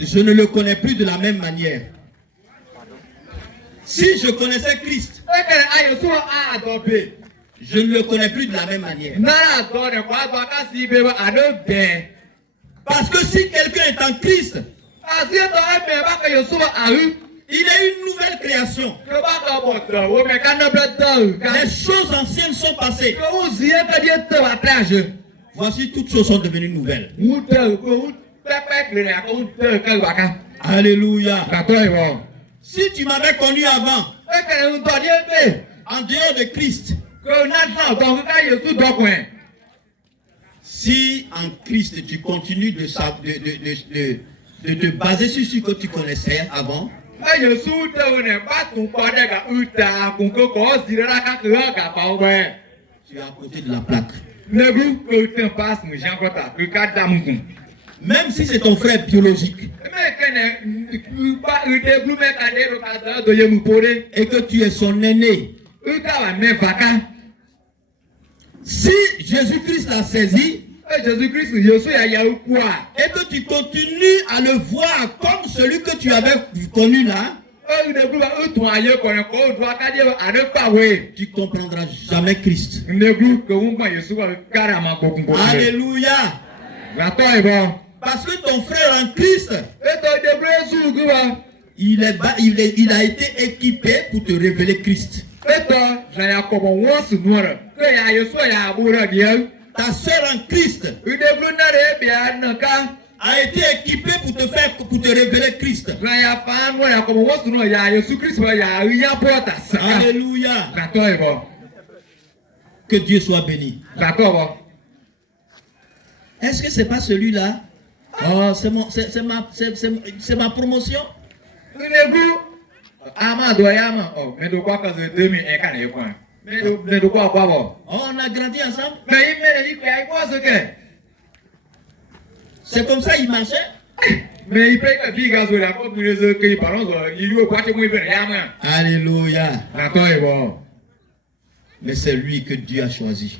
je ne le connais plus de la même manière. Si je connaissais Christ, je ne le connais plus de la même manière. Parce que si quelqu'un est en Christ, il est une nouvelle création. Les choses anciennes sont passées. Voici, toutes choses sont devenues nouvelles. Alléluia. Si tu m'avais connu avant, en dehors de Christ, si en Christ tu continues de te baser sur ce que tu connaissais avant, tu es à côté de la plaque. Même si c'est ton frère biologique et que tu es son aîné, si Jésus-Christ l'a saisi et que tu continues à le voir comme celui que tu avais connu là, tu ne comprendras jamais Christ. Alléluia. Parce que ton frère en Christ, il a été équipé pour te révéler Christ. Ta soeur en Christ a été équipée pour te révéler Christ. Alléluia. Que Dieu soit béni. Est-ce que c'est pas celui-là? Oh, c'est ma promotion. Oh, on a grandi ensemble. C'est comme ça il marchait. Alléluia. Mais c'est lui que Dieu a choisi.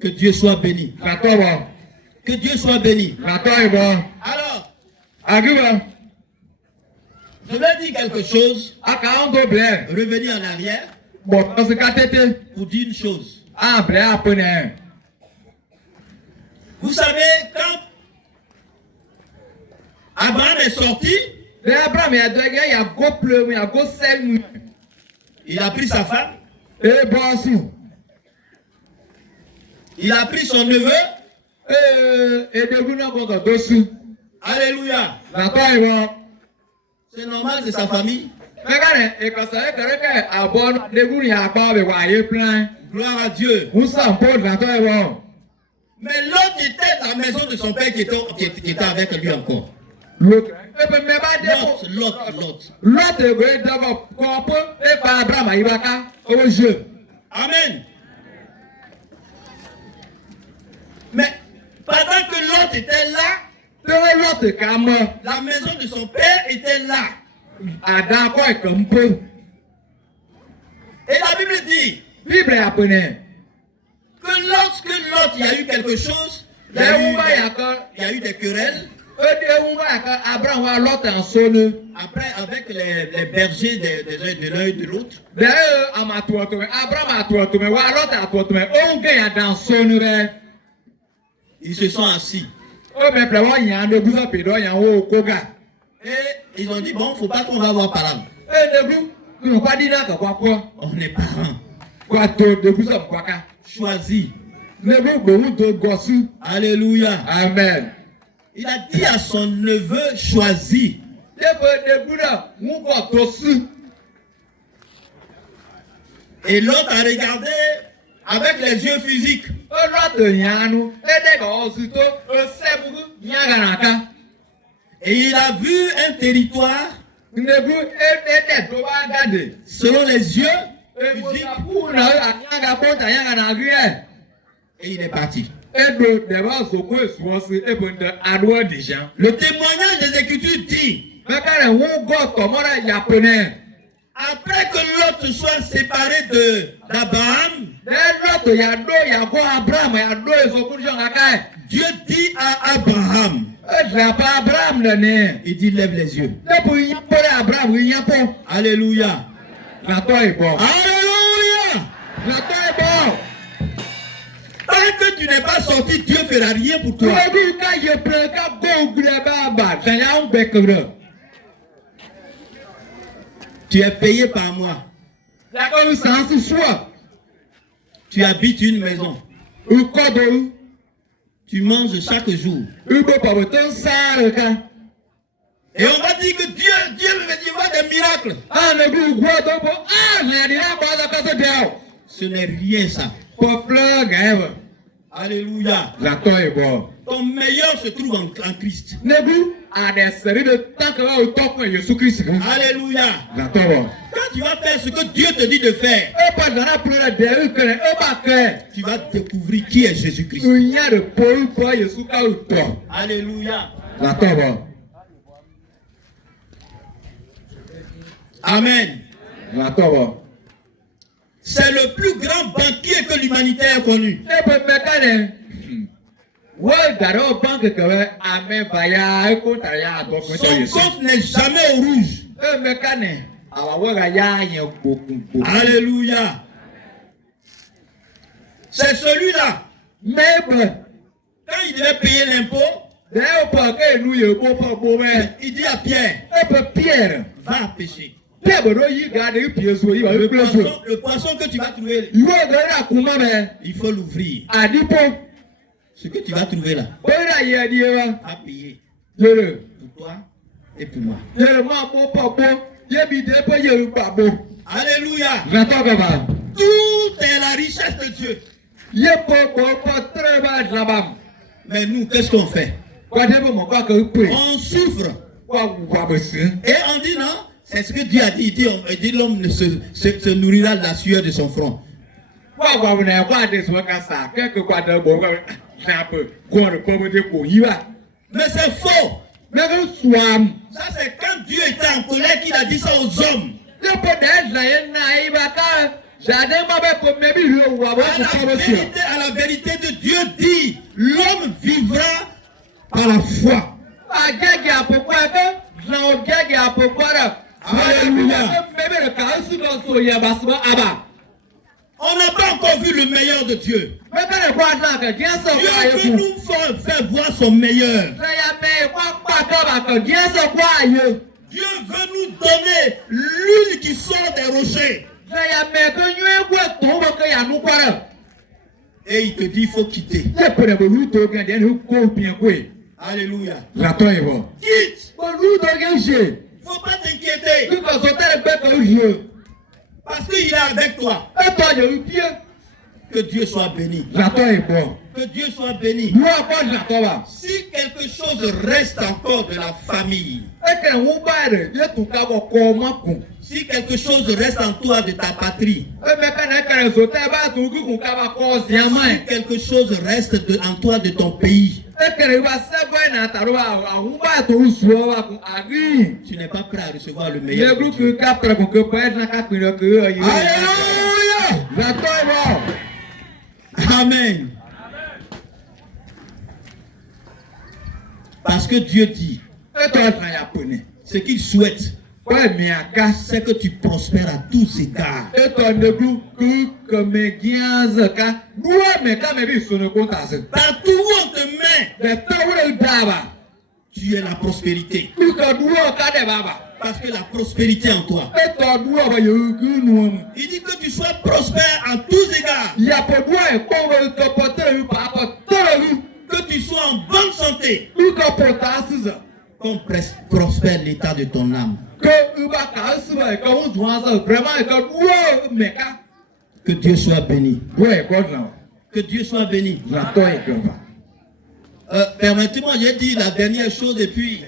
Que Dieu soit béni. Que Dieu soit béni. Alors, je vais dire quelque chose. Revenir en arrière pour dire une chose. Vous savez, quand Abraham est sorti, Il a pris sa femme. Il a pris son neveu. Alléluia. C'est normal, c'est sa famille. Gloire à Dieu. Mais l'autre était à la maison de son père qui était avec lui encore. L'autre. Amen. Mais pendant que l'autre était là, la maison de son père était là. Et la Bible dit que lorsque l'autre il y a eu quelque chose, il y a eu des querelles. Après, avec les bergers de l'un et de l'autre, ils se sont assis. Et ils ont dit, bon, il ne faut pas qu'on va voir par là. On est parents. Choisis. Alléluia. Amen. Il a dit à son neveu, choisis. Et l'autre a regardé avec les yeux physiques. Et il a vu un territoire selon les yeux physiques. Et il est parti. Le témoignage des Écritures dit, après que l'autre soit séparé d'Abraham, Dieu dit à Abraham, il dit lève les yeux. Alléluia. Alléluia. Tant que tu n'es pas sorti, Dieu ne fera rien pour toi. Tu es payé par moi. Tu habites une maison. Tu manges chaque jour. Et on va dire que Dieu veut voir des miracles. Ce n'est rien ça. Alléluia. Ton meilleur se trouve en Christ. Alléluia. Quand tu vas faire ce que Dieu te dit de faire, tu vas découvrir qui est Jésus-Christ. Alléluia. Amen. C'est le plus grand banquier que l'humanité a connu. Son compte n'est jamais au rouge. Alléluia. C'est celui-là. Quand il devait payer l'impôt, il dit à Pierre, va pêcher. Le poisson que tu vas trouver, il faut l'ouvrir. Ce que tu vas trouver là, va payer pour toi et pour moi. Alléluia. Tout est la richesse de Dieu. Mais nous, qu'est-ce qu'on fait? On souffre. Et on dit non, c'est ce que Dieu a dit. Il dit l'homme se nourrira de la sueur de son front. Mais c'est faux. Ça c'est quand Dieu était en colère qu'il a dit ça aux hommes. À la vérité de Dieu dit, l'homme vivra par la foi. On n'a pas encore vu le meilleur de Dieu. Dieu veut nous faire voir son meilleur. Dieu donner l'huile qui sort des rochers. Et il te dit, il faut quitter. Alléluia. Quitte. Il ne faut pas t'inquiéter. Parce qu'il est avec toi. Que Dieu soit béni. Que Dieu soit béni. Si quelque chose reste encore de la famille, si quelque chose reste en toi de ta patrie, si quelque chose reste en toi de ton pays, tu n'es pas prêt à recevoir le meilleur de Dieu. Alléluia. Amen. Parce que Dieu dit, ce qu'il souhaite, c'est que tu prospères à tous égards. Partout où on te met, tu es la prospérité. Parce que la prospérité en toi. Il dit que tu sois prospère en tous égards. Que tu sois en bonne santé. Qu'on prospère l'état de ton âme. Que Dieu soit béni. Que Dieu soit béni. Permettez-moi, j'ai dit la dernière chose et puis...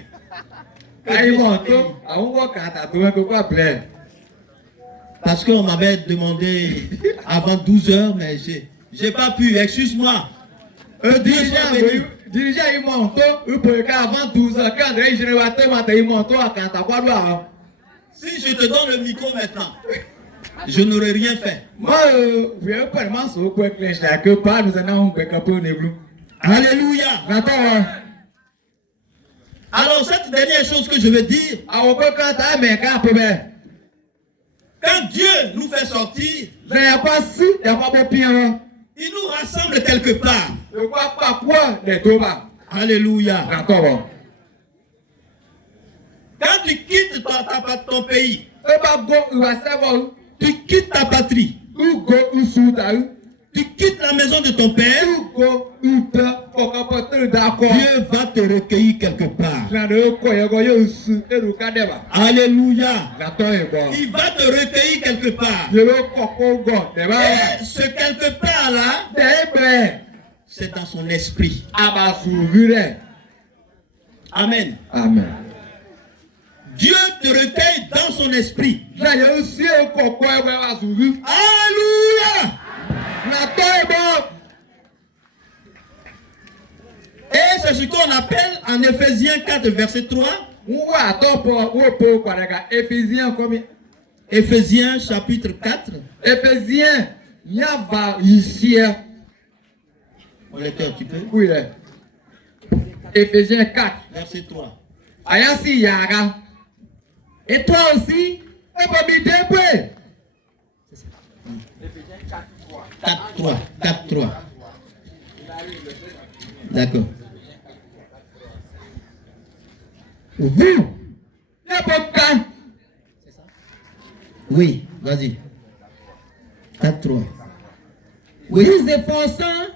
Parce qu'on m'avait demandé avant 12 heures, mais j'ai pas pu, excuse-moi. Dirigeant il monte, avant 12 heures, quand il monte, si je te donne le micro maintenant, je n'aurais rien fait. Alléluia. Alors cette dernière chose que je veux dire, quand Dieu nous fait sortir, il nous rassemble quelque part. Alléluia. Quand tu quittes ton pays, tu quittes ta patrie, tu quittes la maison de ton père, Dieu va te recueillir quelque part. Alléluia. Il va te recueillir quelque part. Et ce quelque part là, c'est dans son esprit. Amen. Amen. Dieu te recueille dans son esprit. Alléluia. Et c'est ce qu'on appelle en Éphésiens 4, verset 3. Éphésiens chapitre 4. On l'était un petit peu. Oui, Éphésiens 4. Verset 3. Et toi aussi, 4, 3. D'accord. Vous, oui, vas-y. 4, 3. Oui. Nous efforçons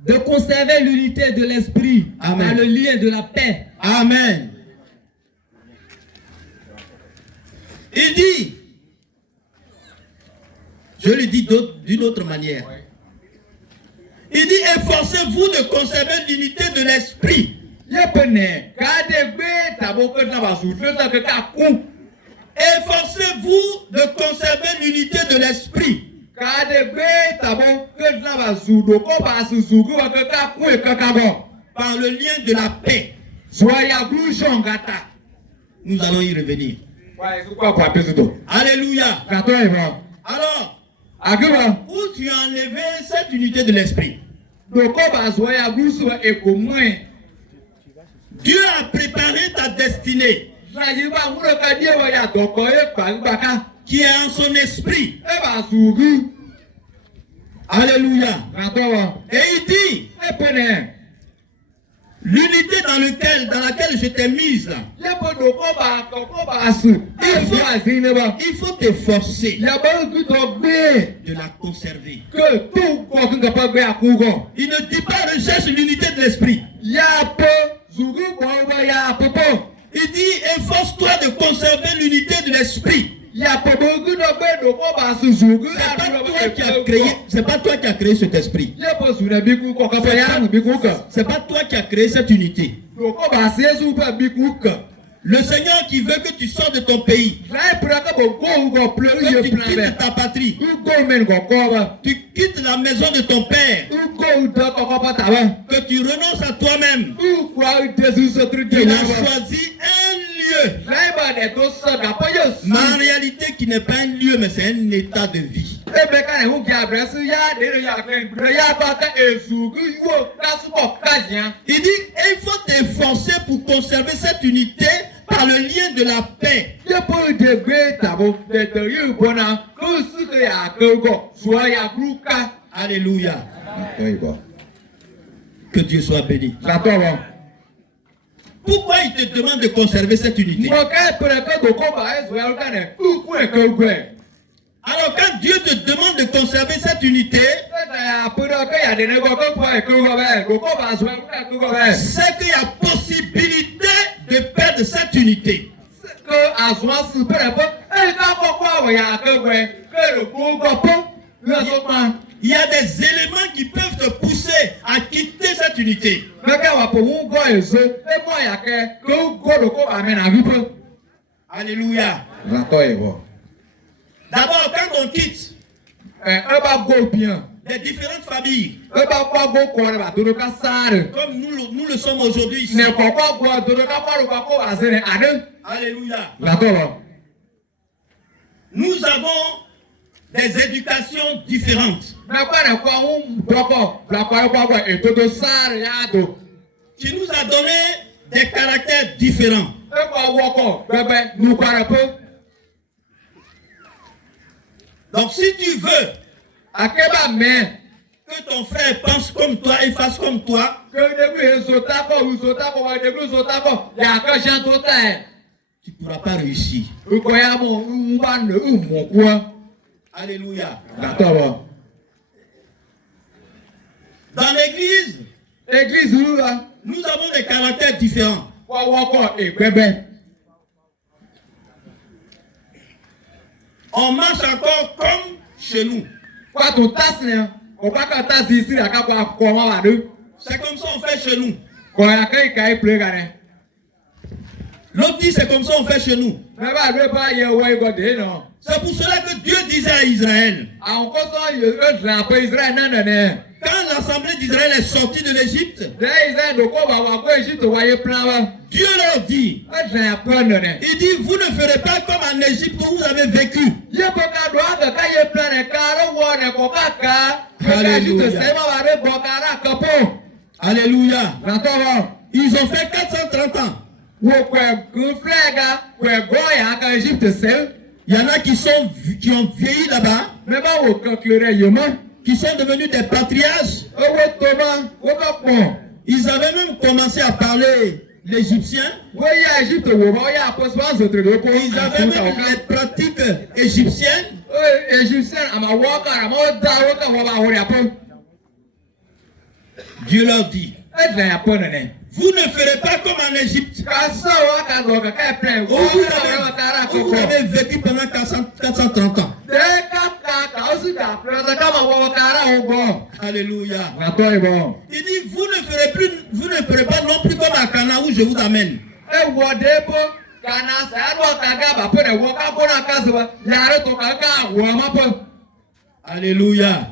de conserver l'unité de l'esprit par le lien de la paix. Amen. Il dit, je le dis d'une autre manière. Il dit, efforcez-vous de conserver l'unité de l'esprit. Efforcez-vous de conserver l'unité de l'esprit. Par le lien de la paix. Nous allons y revenir. Alléluia. Alors, où tu as enlevé cette unité de l'esprit? Dieu a préparé ta destinée qui est en son esprit. Alléluia. Et il dit, l'unité dans laquelle je t'ai mise là, Il faut te forcer de la conserver. Il ne dit pas recherche l'unité de l'esprit. Il dit efforce-toi de conserver l'unité de l'esprit. C'est pas toi qui as créé cet esprit. C'est pas toi qui as créé cette unité. Le Seigneur qui veut que tu sors de ton pays, que tu quittes ta patrie, tu quittes la maison de ton père, que tu renonces à toi-même. Il a choisi un lieu, mais en réalité qui n'est pas un lieu, mais c'est un état de vie. Il dit, il faut t'efforcer pour conserver cette unité par le lien de la paix. Alléluia. Que Dieu soit béni. Pourquoi il te demande de conserver cette unité? Alors quand Dieu te demande de conserver cette unité, c'est qu'il y a possibilité de perdre cette unité. Il y a des éléments qui peuvent te pousser à quitter cette unité. Alléluia. D'abord, quand on quitte les différentes familles, comme nous le sommes aujourd'hui ici. Alléluia. Nous avons des éducations différentes qui nous a donné des caractères différents. Donc si tu veux que ton frère pense comme toi et fasse comme toi, tu ne pourras pas réussir. Alléluia. Dans l'église, nous avons des caractères différents. On marche encore comme chez nous. C'est comme ça on fait chez nous. L'autre dit c'est comme ça on fait chez nous. C'est pour cela que Dieu disait à Israël, quand l'assemblée d'Israël est sortie de l'Égypte, Dieu leur dit, il dit, vous ne ferez pas comme en Égypte où vous avez vécu. Alléluia. Alléluia. Ils ont fait 430 ans. Il y en a qui ont vieilli là-bas, qui sont devenus des patriarches. Ils avaient même commencé à parler l'égyptien. Ils avaient même les pratiques égyptiennes. Dieu leur dit, vous ne ferez pas comme en Égypte, où vous avez vécu pendant 430 ans. Alléluia. Il dit, vous ne ferez pas non plus comme à Cana où je vous amène. Alléluia.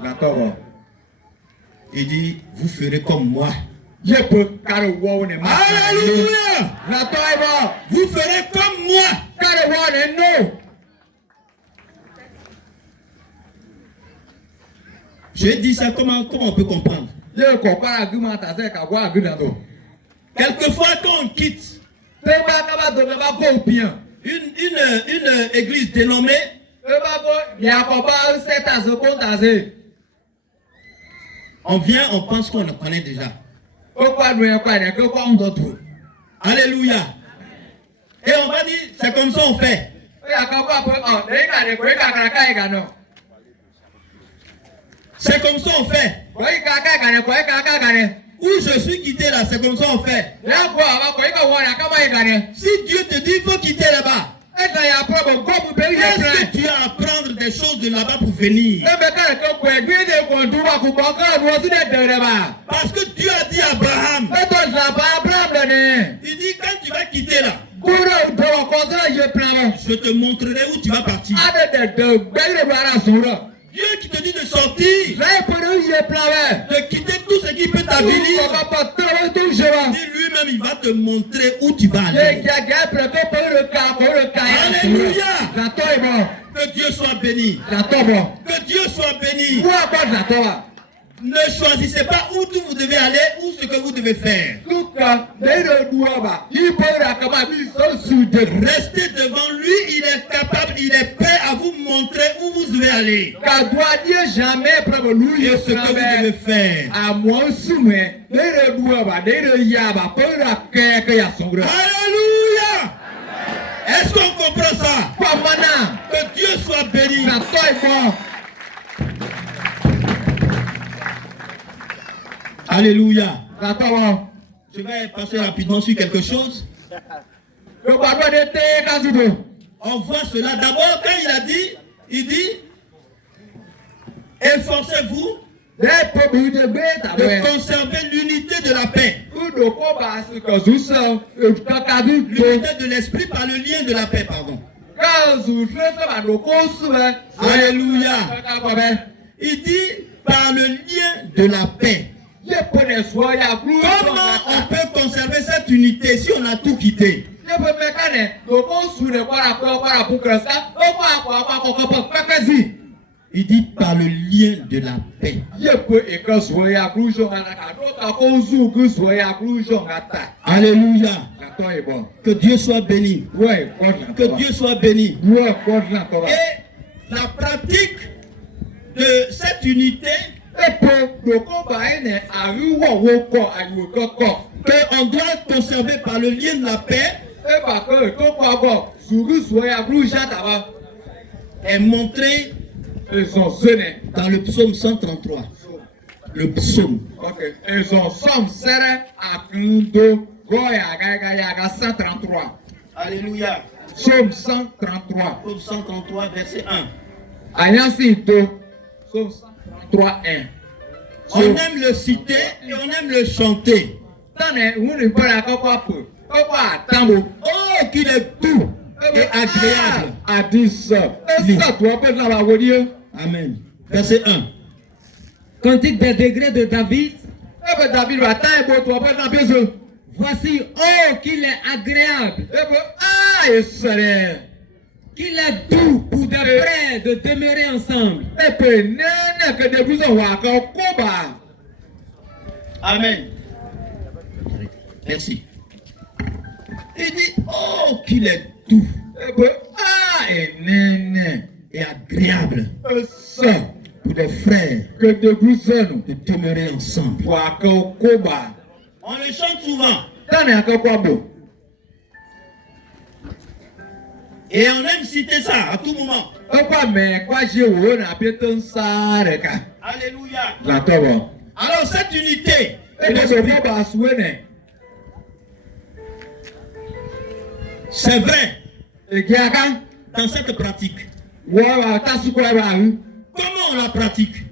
Il dit, vous ferez comme moi. Alléluia. Vous ferez comme moi. J'ai dit ça, comment on peut comprendre? Quelquefois quand on quitte une église dénommée, on vient, on pense qu'on le connaît déjà. Alléluia. dit, c'est comme ça on fait. C'est comme ça on fait. Où je suis quitté là, c'est comme ça on fait. Si Dieu te dit, il faut quitter là-bas. Est-ce que tu as à apprendre des choses de là-bas pour venir? Parce que Dieu a dit à Abraham, il dit quand tu vas quitter là, je te montrerai où tu vas partir. Dieu qui te dit de sortir, de quitter tout ce qui peut t'avilir, lui-même il va te montrer où tu vas aller. Alléluia. Que Dieu soit béni. Que Dieu soit béni. Ne choisissez pas où vous devez aller ou ce que vous devez faire. Restez devant lui, il est capable, il est prêt à vous montrer où vous devez aller. Et ce que vous devez faire. Alléluia. Est-ce qu'on comprend ça? Que Dieu soit béni. Alléluia. Je vais passer rapidement sur quelque chose. On voit cela. D'abord, quand il dit, efforcez-vous de conserver l'unité de la paix. L'unité de l'esprit par le lien de la paix, pardon. Alléluia. Il dit par le lien de la paix. Comment on peut conserver cette unité si on a tout quitté? Il dit par le lien de la paix. Alléluia. Que Dieu soit béni. Que Dieu soit béni. Et la pratique de cette unité, qu'on doit conserver par le lien de la paix, est montré dans le psaume 133. Le psaume. Alléluia. Psaume 133. Psaume 133, verset 1. Psaume 133, 1. On aime le citer et on aime le chanter. Oh, qu'il est doux et agréable. Amen. Verset 1. Cantique des degrés de David. Voici, oh, qu'il est agréable. Qu'il est doux pour des frères de demeurer ensemble. Amen. Merci. Il dit, oh, qu'il est doux et agréable pour des frères de demeurer ensemble. On le chante souvent. Et on aime citer ça à tout moment. Alléluia. Alors cette unité, c'est vrai dans cette pratique. Comment on la pratique?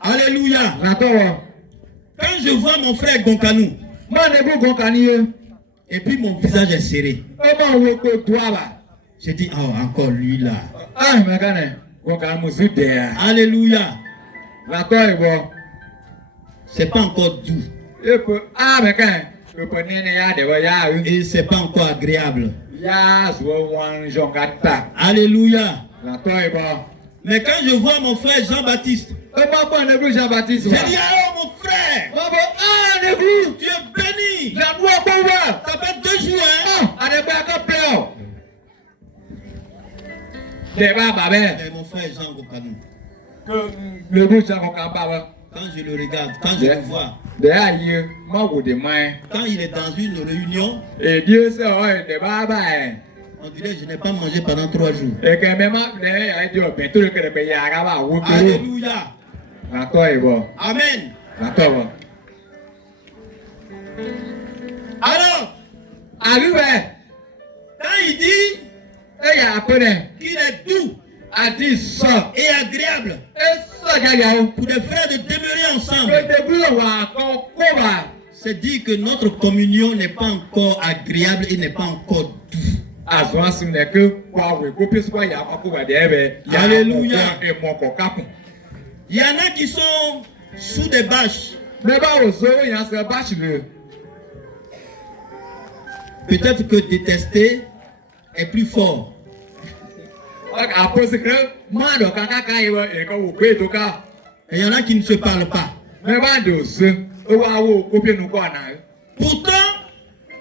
Alléluia. Quand je vois mon frère Gonkanou, et puis mon visage est serré, je dis, oh, encore lui là. Alléluia. C'est pas encore doux. Et c'est pas encore agréable. Alléluia. Mais quand je vois mon frère Jean-Baptiste, je dis, oh mon frère, tu es béni. Ça fait 2 jours, hein? Et mon frère Jean Gokanou. Quand je le regarde, quand je le vois, D'ailleurs, moi, vous demandez. quand il est dans une réunion, Et Dieu sait, de baba. on dirait je n'ai pas mangé pendant 3 jours. Et que même, il dit, tout le que le pays a gagné. Alléluia. D'accord, est bon. Amen. D'accord. Alors, Arrive. quand il dit Et il y a appelé. qu'il est doux A dit ça. et agréable Et ça, il y a pour des frères de demeurer ensemble, le début, on va encore comment. c'est dire que notre communion n'est pas encore agréable et n'est pas encore doux. Azwa si n'est que quoi, oui, copier ce qu'il y a pas pour dire. Alléluia. Et mon coca. Il y en a qui sont sous des bâches. Mais bah, aux autres, il y a ce bâche le. Peut-être que détester est plus fort. Après, c'est que moi, le caca, il va et quand vous payez tout cas. Et il y en a qui ne se parlent pas. Mais bah, de ce, on va copier nous quoi. Pourtant,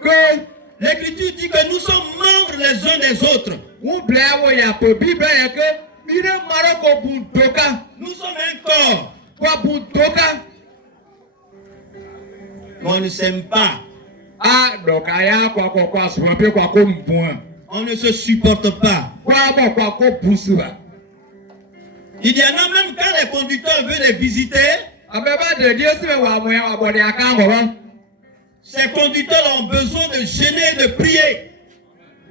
Que l'Écriture dit que nous sommes membres les uns des autres. on plaît, il y a peu Bible et que il est marrant pour toka. Nous sommes un corps. Quoi pour toka? Mais on ne s'aime pas. Ah, donc, il y a quoi, souvent, puis quoi, comme point. On ne se supporte pas. Quoi, pousse là. Il y en a même quand les conducteurs veulent les visiter, Ah, mais bah, de Dieu, c'est va abonner à quand, ces conducteurs ont besoin de gêner et de prier.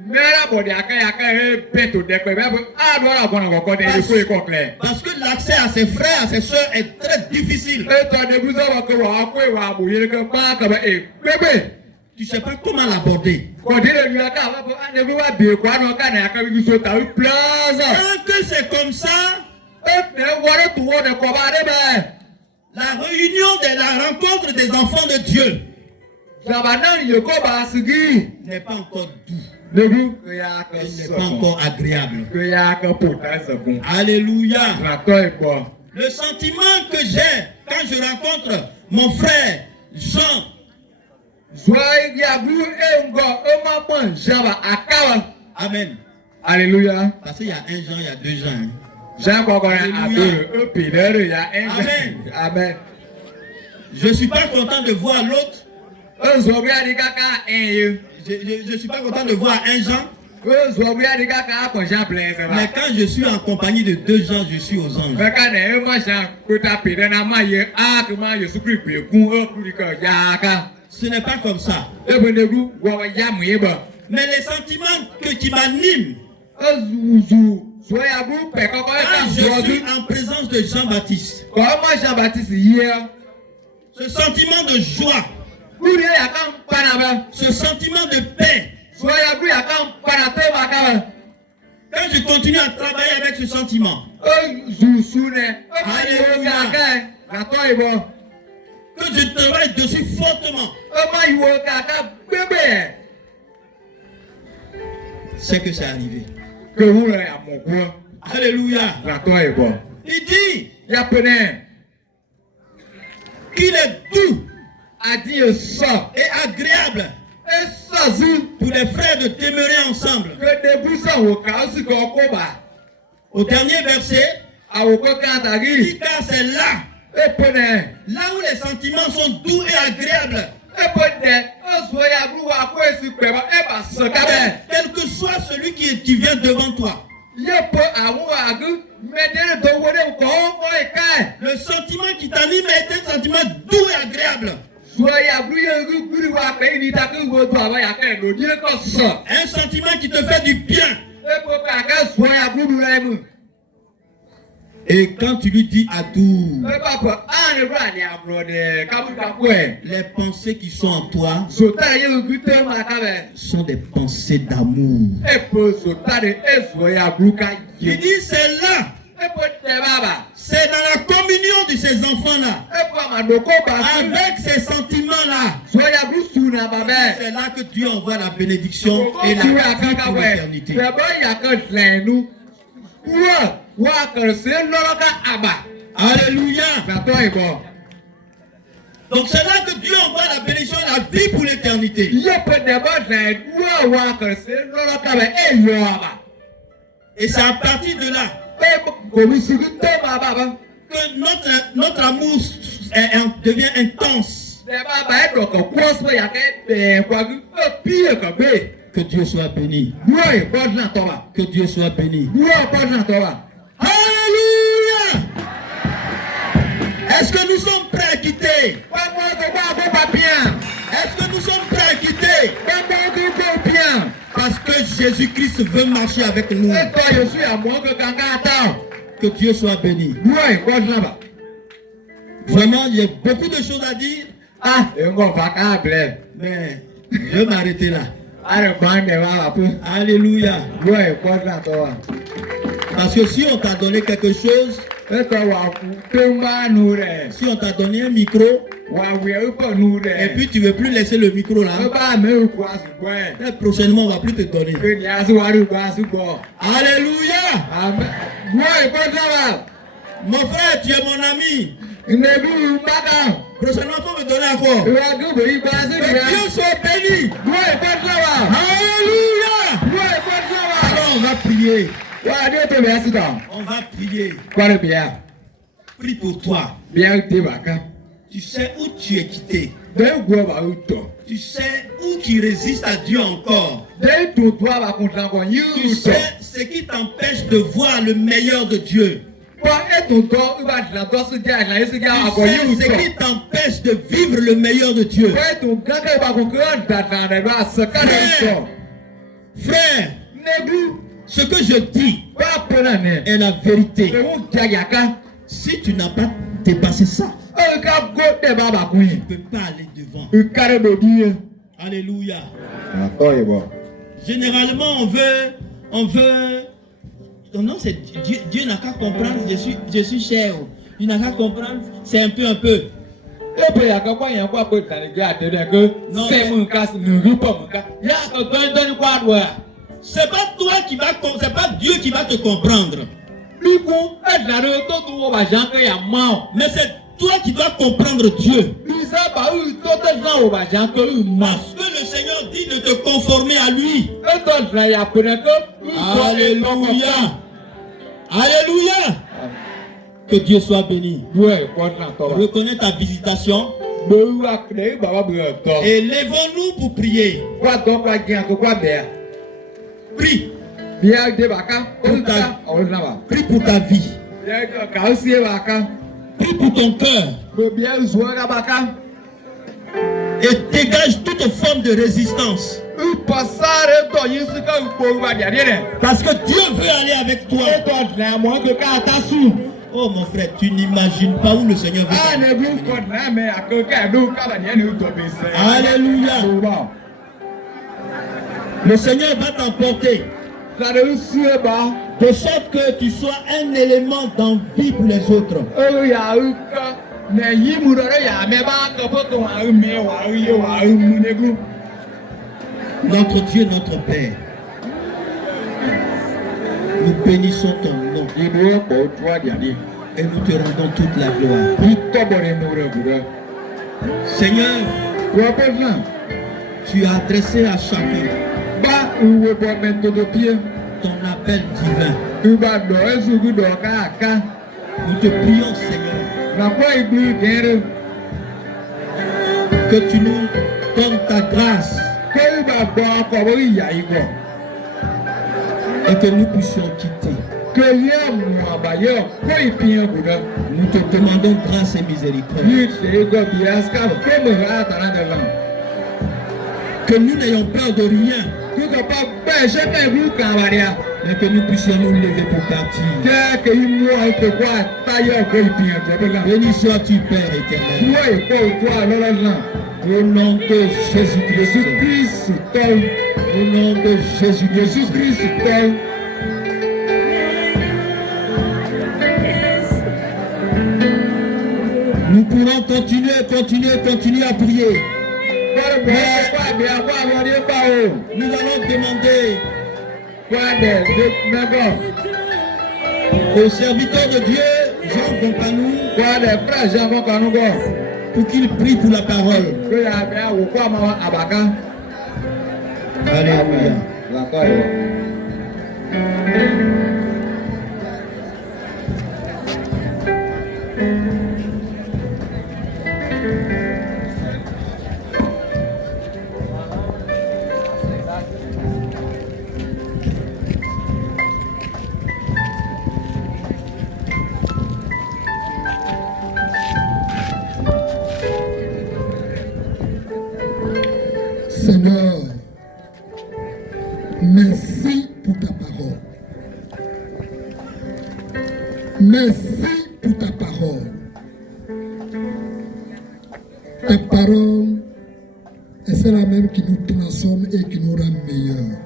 mais là, bon, il y a qu'un pète au décor. Ah, voilà, bon, encore des fois, clair. Parce que l'accès à ses frères, à ses soeurs est très difficile. Et toi, de vous avoir que vous va bouillir que pas comme bébé. Tu ne sais pas comment l'aborder. Quand il est lui à quand, ne vous va bien quoi, non, quand il y a quand vous sautez à une place. Tant que c'est comme ça, Et mais voilà tout le monde combat, la réunion de la rencontre des enfants de Dieu Jabanan, il combat, c'est n'est pas encore doux. de vous, il y a Elle n'est pas encore agréable. que il y a que pourtant c'est bon. Alléluia. La toi est bon. Le sentiment que j'ai quand je rencontre mon frère Jean, Joie, il y a vu un gars, un maman, Java, à Kawa. Amen. Alléluia. Parce qu'il y a un Jean, il y a 2 Jean. Hein. Jean Cocorin a deux, un pilaire, il y a un. Amen. Amen. Je ne suis pas content de voir l'autre. Un zobia de caca, un. Je ne suis pas content de voir un Jean. Un zobia de caca, quand Jean plaît, ça va. Mais quand je suis en compagnie de 2 Jean, je suis aux anges. Mais quand il y a un machin, que tu as payé dans ma maille, ah, comment je suis pris, un coup de cœur, yaka. Ce n'est pas comme ça. Et ben, de vous, vous avez yamé, bah. Mais les sentiments qui m'animent Un zouzou, soyez à vous, mais quand quand je suis en présence de Jean-Baptiste, comment Jean-Baptiste hier, ce sentiment de joie, vous y a quand Panama, ce sentiment de paix, soyez à vous, il y a quand Panama, quand je continue à travailler avec ce sentiment, un zouzou, Alléluia. la toi est bon. que je travaille dessus fortement, Bébé, c'est que c'est arrivé. que vous l'avez à mon coin, Alléluia. la toi est bon. Il dit Il y a peine, qu'il est doux a dit ça, et agréable et ça, zou, pour les frères de demeurer ensemble. que début ça, au cas où c'est qu'on combat, Au dernier verset, à au cas quand t'as il dit, dit car c'est là, et peine, là où les sentiments sont doux et agréables, et peine, un soyez à vous, à quoi est-ce que et pas ce cabin, quel que soit celui qui vient devant toi. il y a peu à vous, à vous, mais dès le temps où on est, Le sentiment qui t'anime est un sentiment doux et agréable. soyez à vous, il y a un groupe à payer, il y a un groupe à payer, il y a un ça. Un sentiment qui te fait du bien. Et pour qu'à soyez à vous, nous l'avons. Et quand tu lui dis à tout, les pensées qui sont en toi sont des pensées d'amour. Il dit c'est là, c'est dans la communion de ces enfants-là, avec ces sentiments-là. C'est là que Dieu envoie la bénédiction et la vie pour l'éternité. Alléluia. Donc c'est là que Dieu envoie la bénédiction et la vie pour l'éternité. Et c'est à partir de là que notre amour devient intense. Que Dieu soit béni. Que Dieu soit béni. Alléluia. Est-ce que nous sommes prêts à quitter? Est-ce que nous sommes prêts à quitter? Parce que Jésus-Christ veut marcher avec nous. Que Dieu soit béni. Vraiment, il y a beaucoup de choses à dire. Mais je vais m'arrêter là. Alléluia. Parce que si on t'a donné quelque chose, si on t'a donné un micro, et puis tu ne veux plus laisser le micro là, prochainement on ne va plus te donner. Alléluia. Mon frère, tu es mon ami. Prochainement, il faut me donner encore. Que Dieu soit béni. Alléluia. Alors on va prier. On va prier. Prie pour toi. Tu sais où tu es quitté. Tu sais où tu résistes à Dieu encore. Tu sais ce qui t'empêche de voir le meilleur de Dieu. Tu sais ce qui t'empêche de vivre le meilleur de Dieu. Frère, ce que je dis est la vérité. Si tu n'as pas dépassé ça, tu ne peux pas aller devant. Alléluia. Généralement, on veut. Non, c'est Dieu n'a qu'à comprendre. Je suis cher. Il n'a qu'à comprendre. C'est un peu. C'est pas toi qui va, c'est pas Dieu qui va te comprendre. Mais c'est toi qui dois comprendre Dieu. Parce que le Seigneur dit de te conformer à lui. Alléluia. Alléluia. Que Dieu soit béni. Reconnais ta visitation. Et lèvons-nous pour prier. Prie. Prie pour ta vie. Prie pour ton cœur. Et dégage toute forme de résistance. Parce que Dieu veut aller avec toi. Oh mon frère, tu n'imagines pas où le Seigneur veut aller. Alléluia. Le Seigneur va t'emporter. De sorte que tu sois un élément d'envie pour les autres. Notre Dieu, notre Père, nous bénissons ton nom et nous te rendons toute la gloire. Seigneur, tu as adressé à chacun ton appel divin. Nous te prions, Seigneur, que tu nous donnes ta grâce et que nous puissions quitter. Nous te demandons grâce et miséricorde. Que nous n'ayons peur de rien. Mais que nous puissions nous lever pour partir. Béni sois-tu, Père éternel. Au nom de Jésus-Christ. Au nom de Jésus-Christ. Nous pourrons continuer à prier. Nous allons demander au serviteur de Dieu, Jean Companou, pour qu'il prie pour la parole. Alléluia. Merci pour ta parole. Merci pour ta parole. Ta parole est celle-là même qui nous transforme et qui nous rend meilleurs.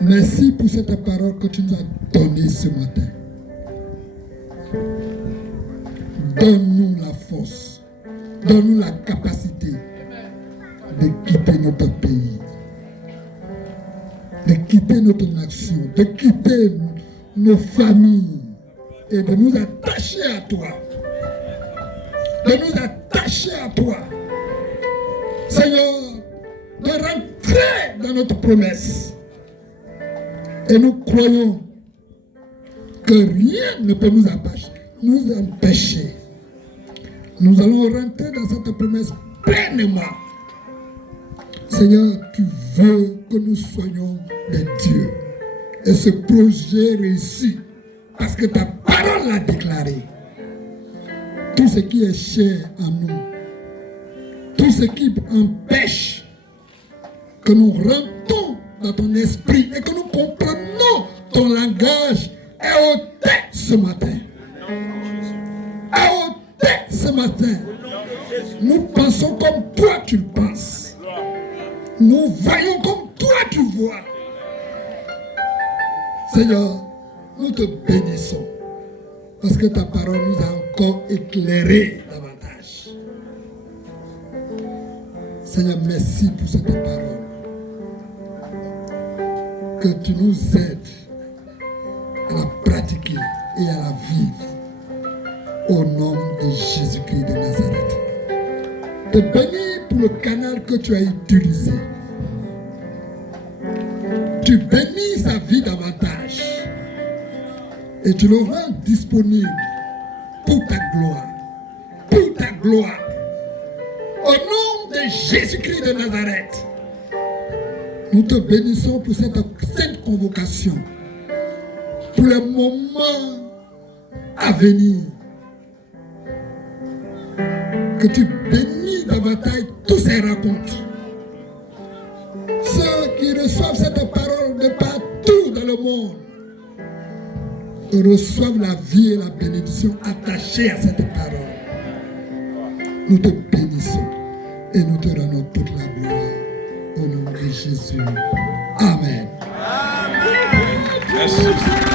Merci pour cette parole que tu nous as donnée ce matin. Donne-nous la force, donne-nous la capacité de quitter notre pays, de quitter notre nation, de quitter nos familles et de nous attacher à toi. De nous attacher à toi. Seigneur, de rentrer dans notre promesse. Et nous croyons que rien ne peut nous empêcher. Nous allons rentrer dans cette promesse pleinement. Seigneur, tu veux que nous soyons des dieux. Et ce projet réussit parce que ta parole l'a déclaré. Tout ce qui est cher en nous, tout ce qui empêche que nous rentrons dans ton esprit et que nous comprenons ton langage est ôté ce matin. Est ôté ce matin. Nous pensons comme toi tu le penses. Nous voyons comme toi tu vois. Seigneur, nous te bénissons parce que ta parole nous a encore éclairé davantage. Seigneur, merci pour cette parole. Que tu nous aides à la pratiquer et à la vivre au nom de Jésus-Christ de Nazareth. Te bénis pour le canal que tu as utilisé. Tu bénis sa vie davantage et tu le rends disponible pour ta gloire. Pour ta gloire. Au nom de Jésus-Christ de Nazareth. Nous te bénissons pour cette sainte convocation, pour le moment à venir. Que tu bénis davantage tous ces rencontres. Ceux qui reçoivent cette parole de partout dans le monde reçoivent la vie et la bénédiction attachées à cette parole. Nous te bénissons et nous te rendons toute la gloire. Au nom de Jésus. Amen. Merci.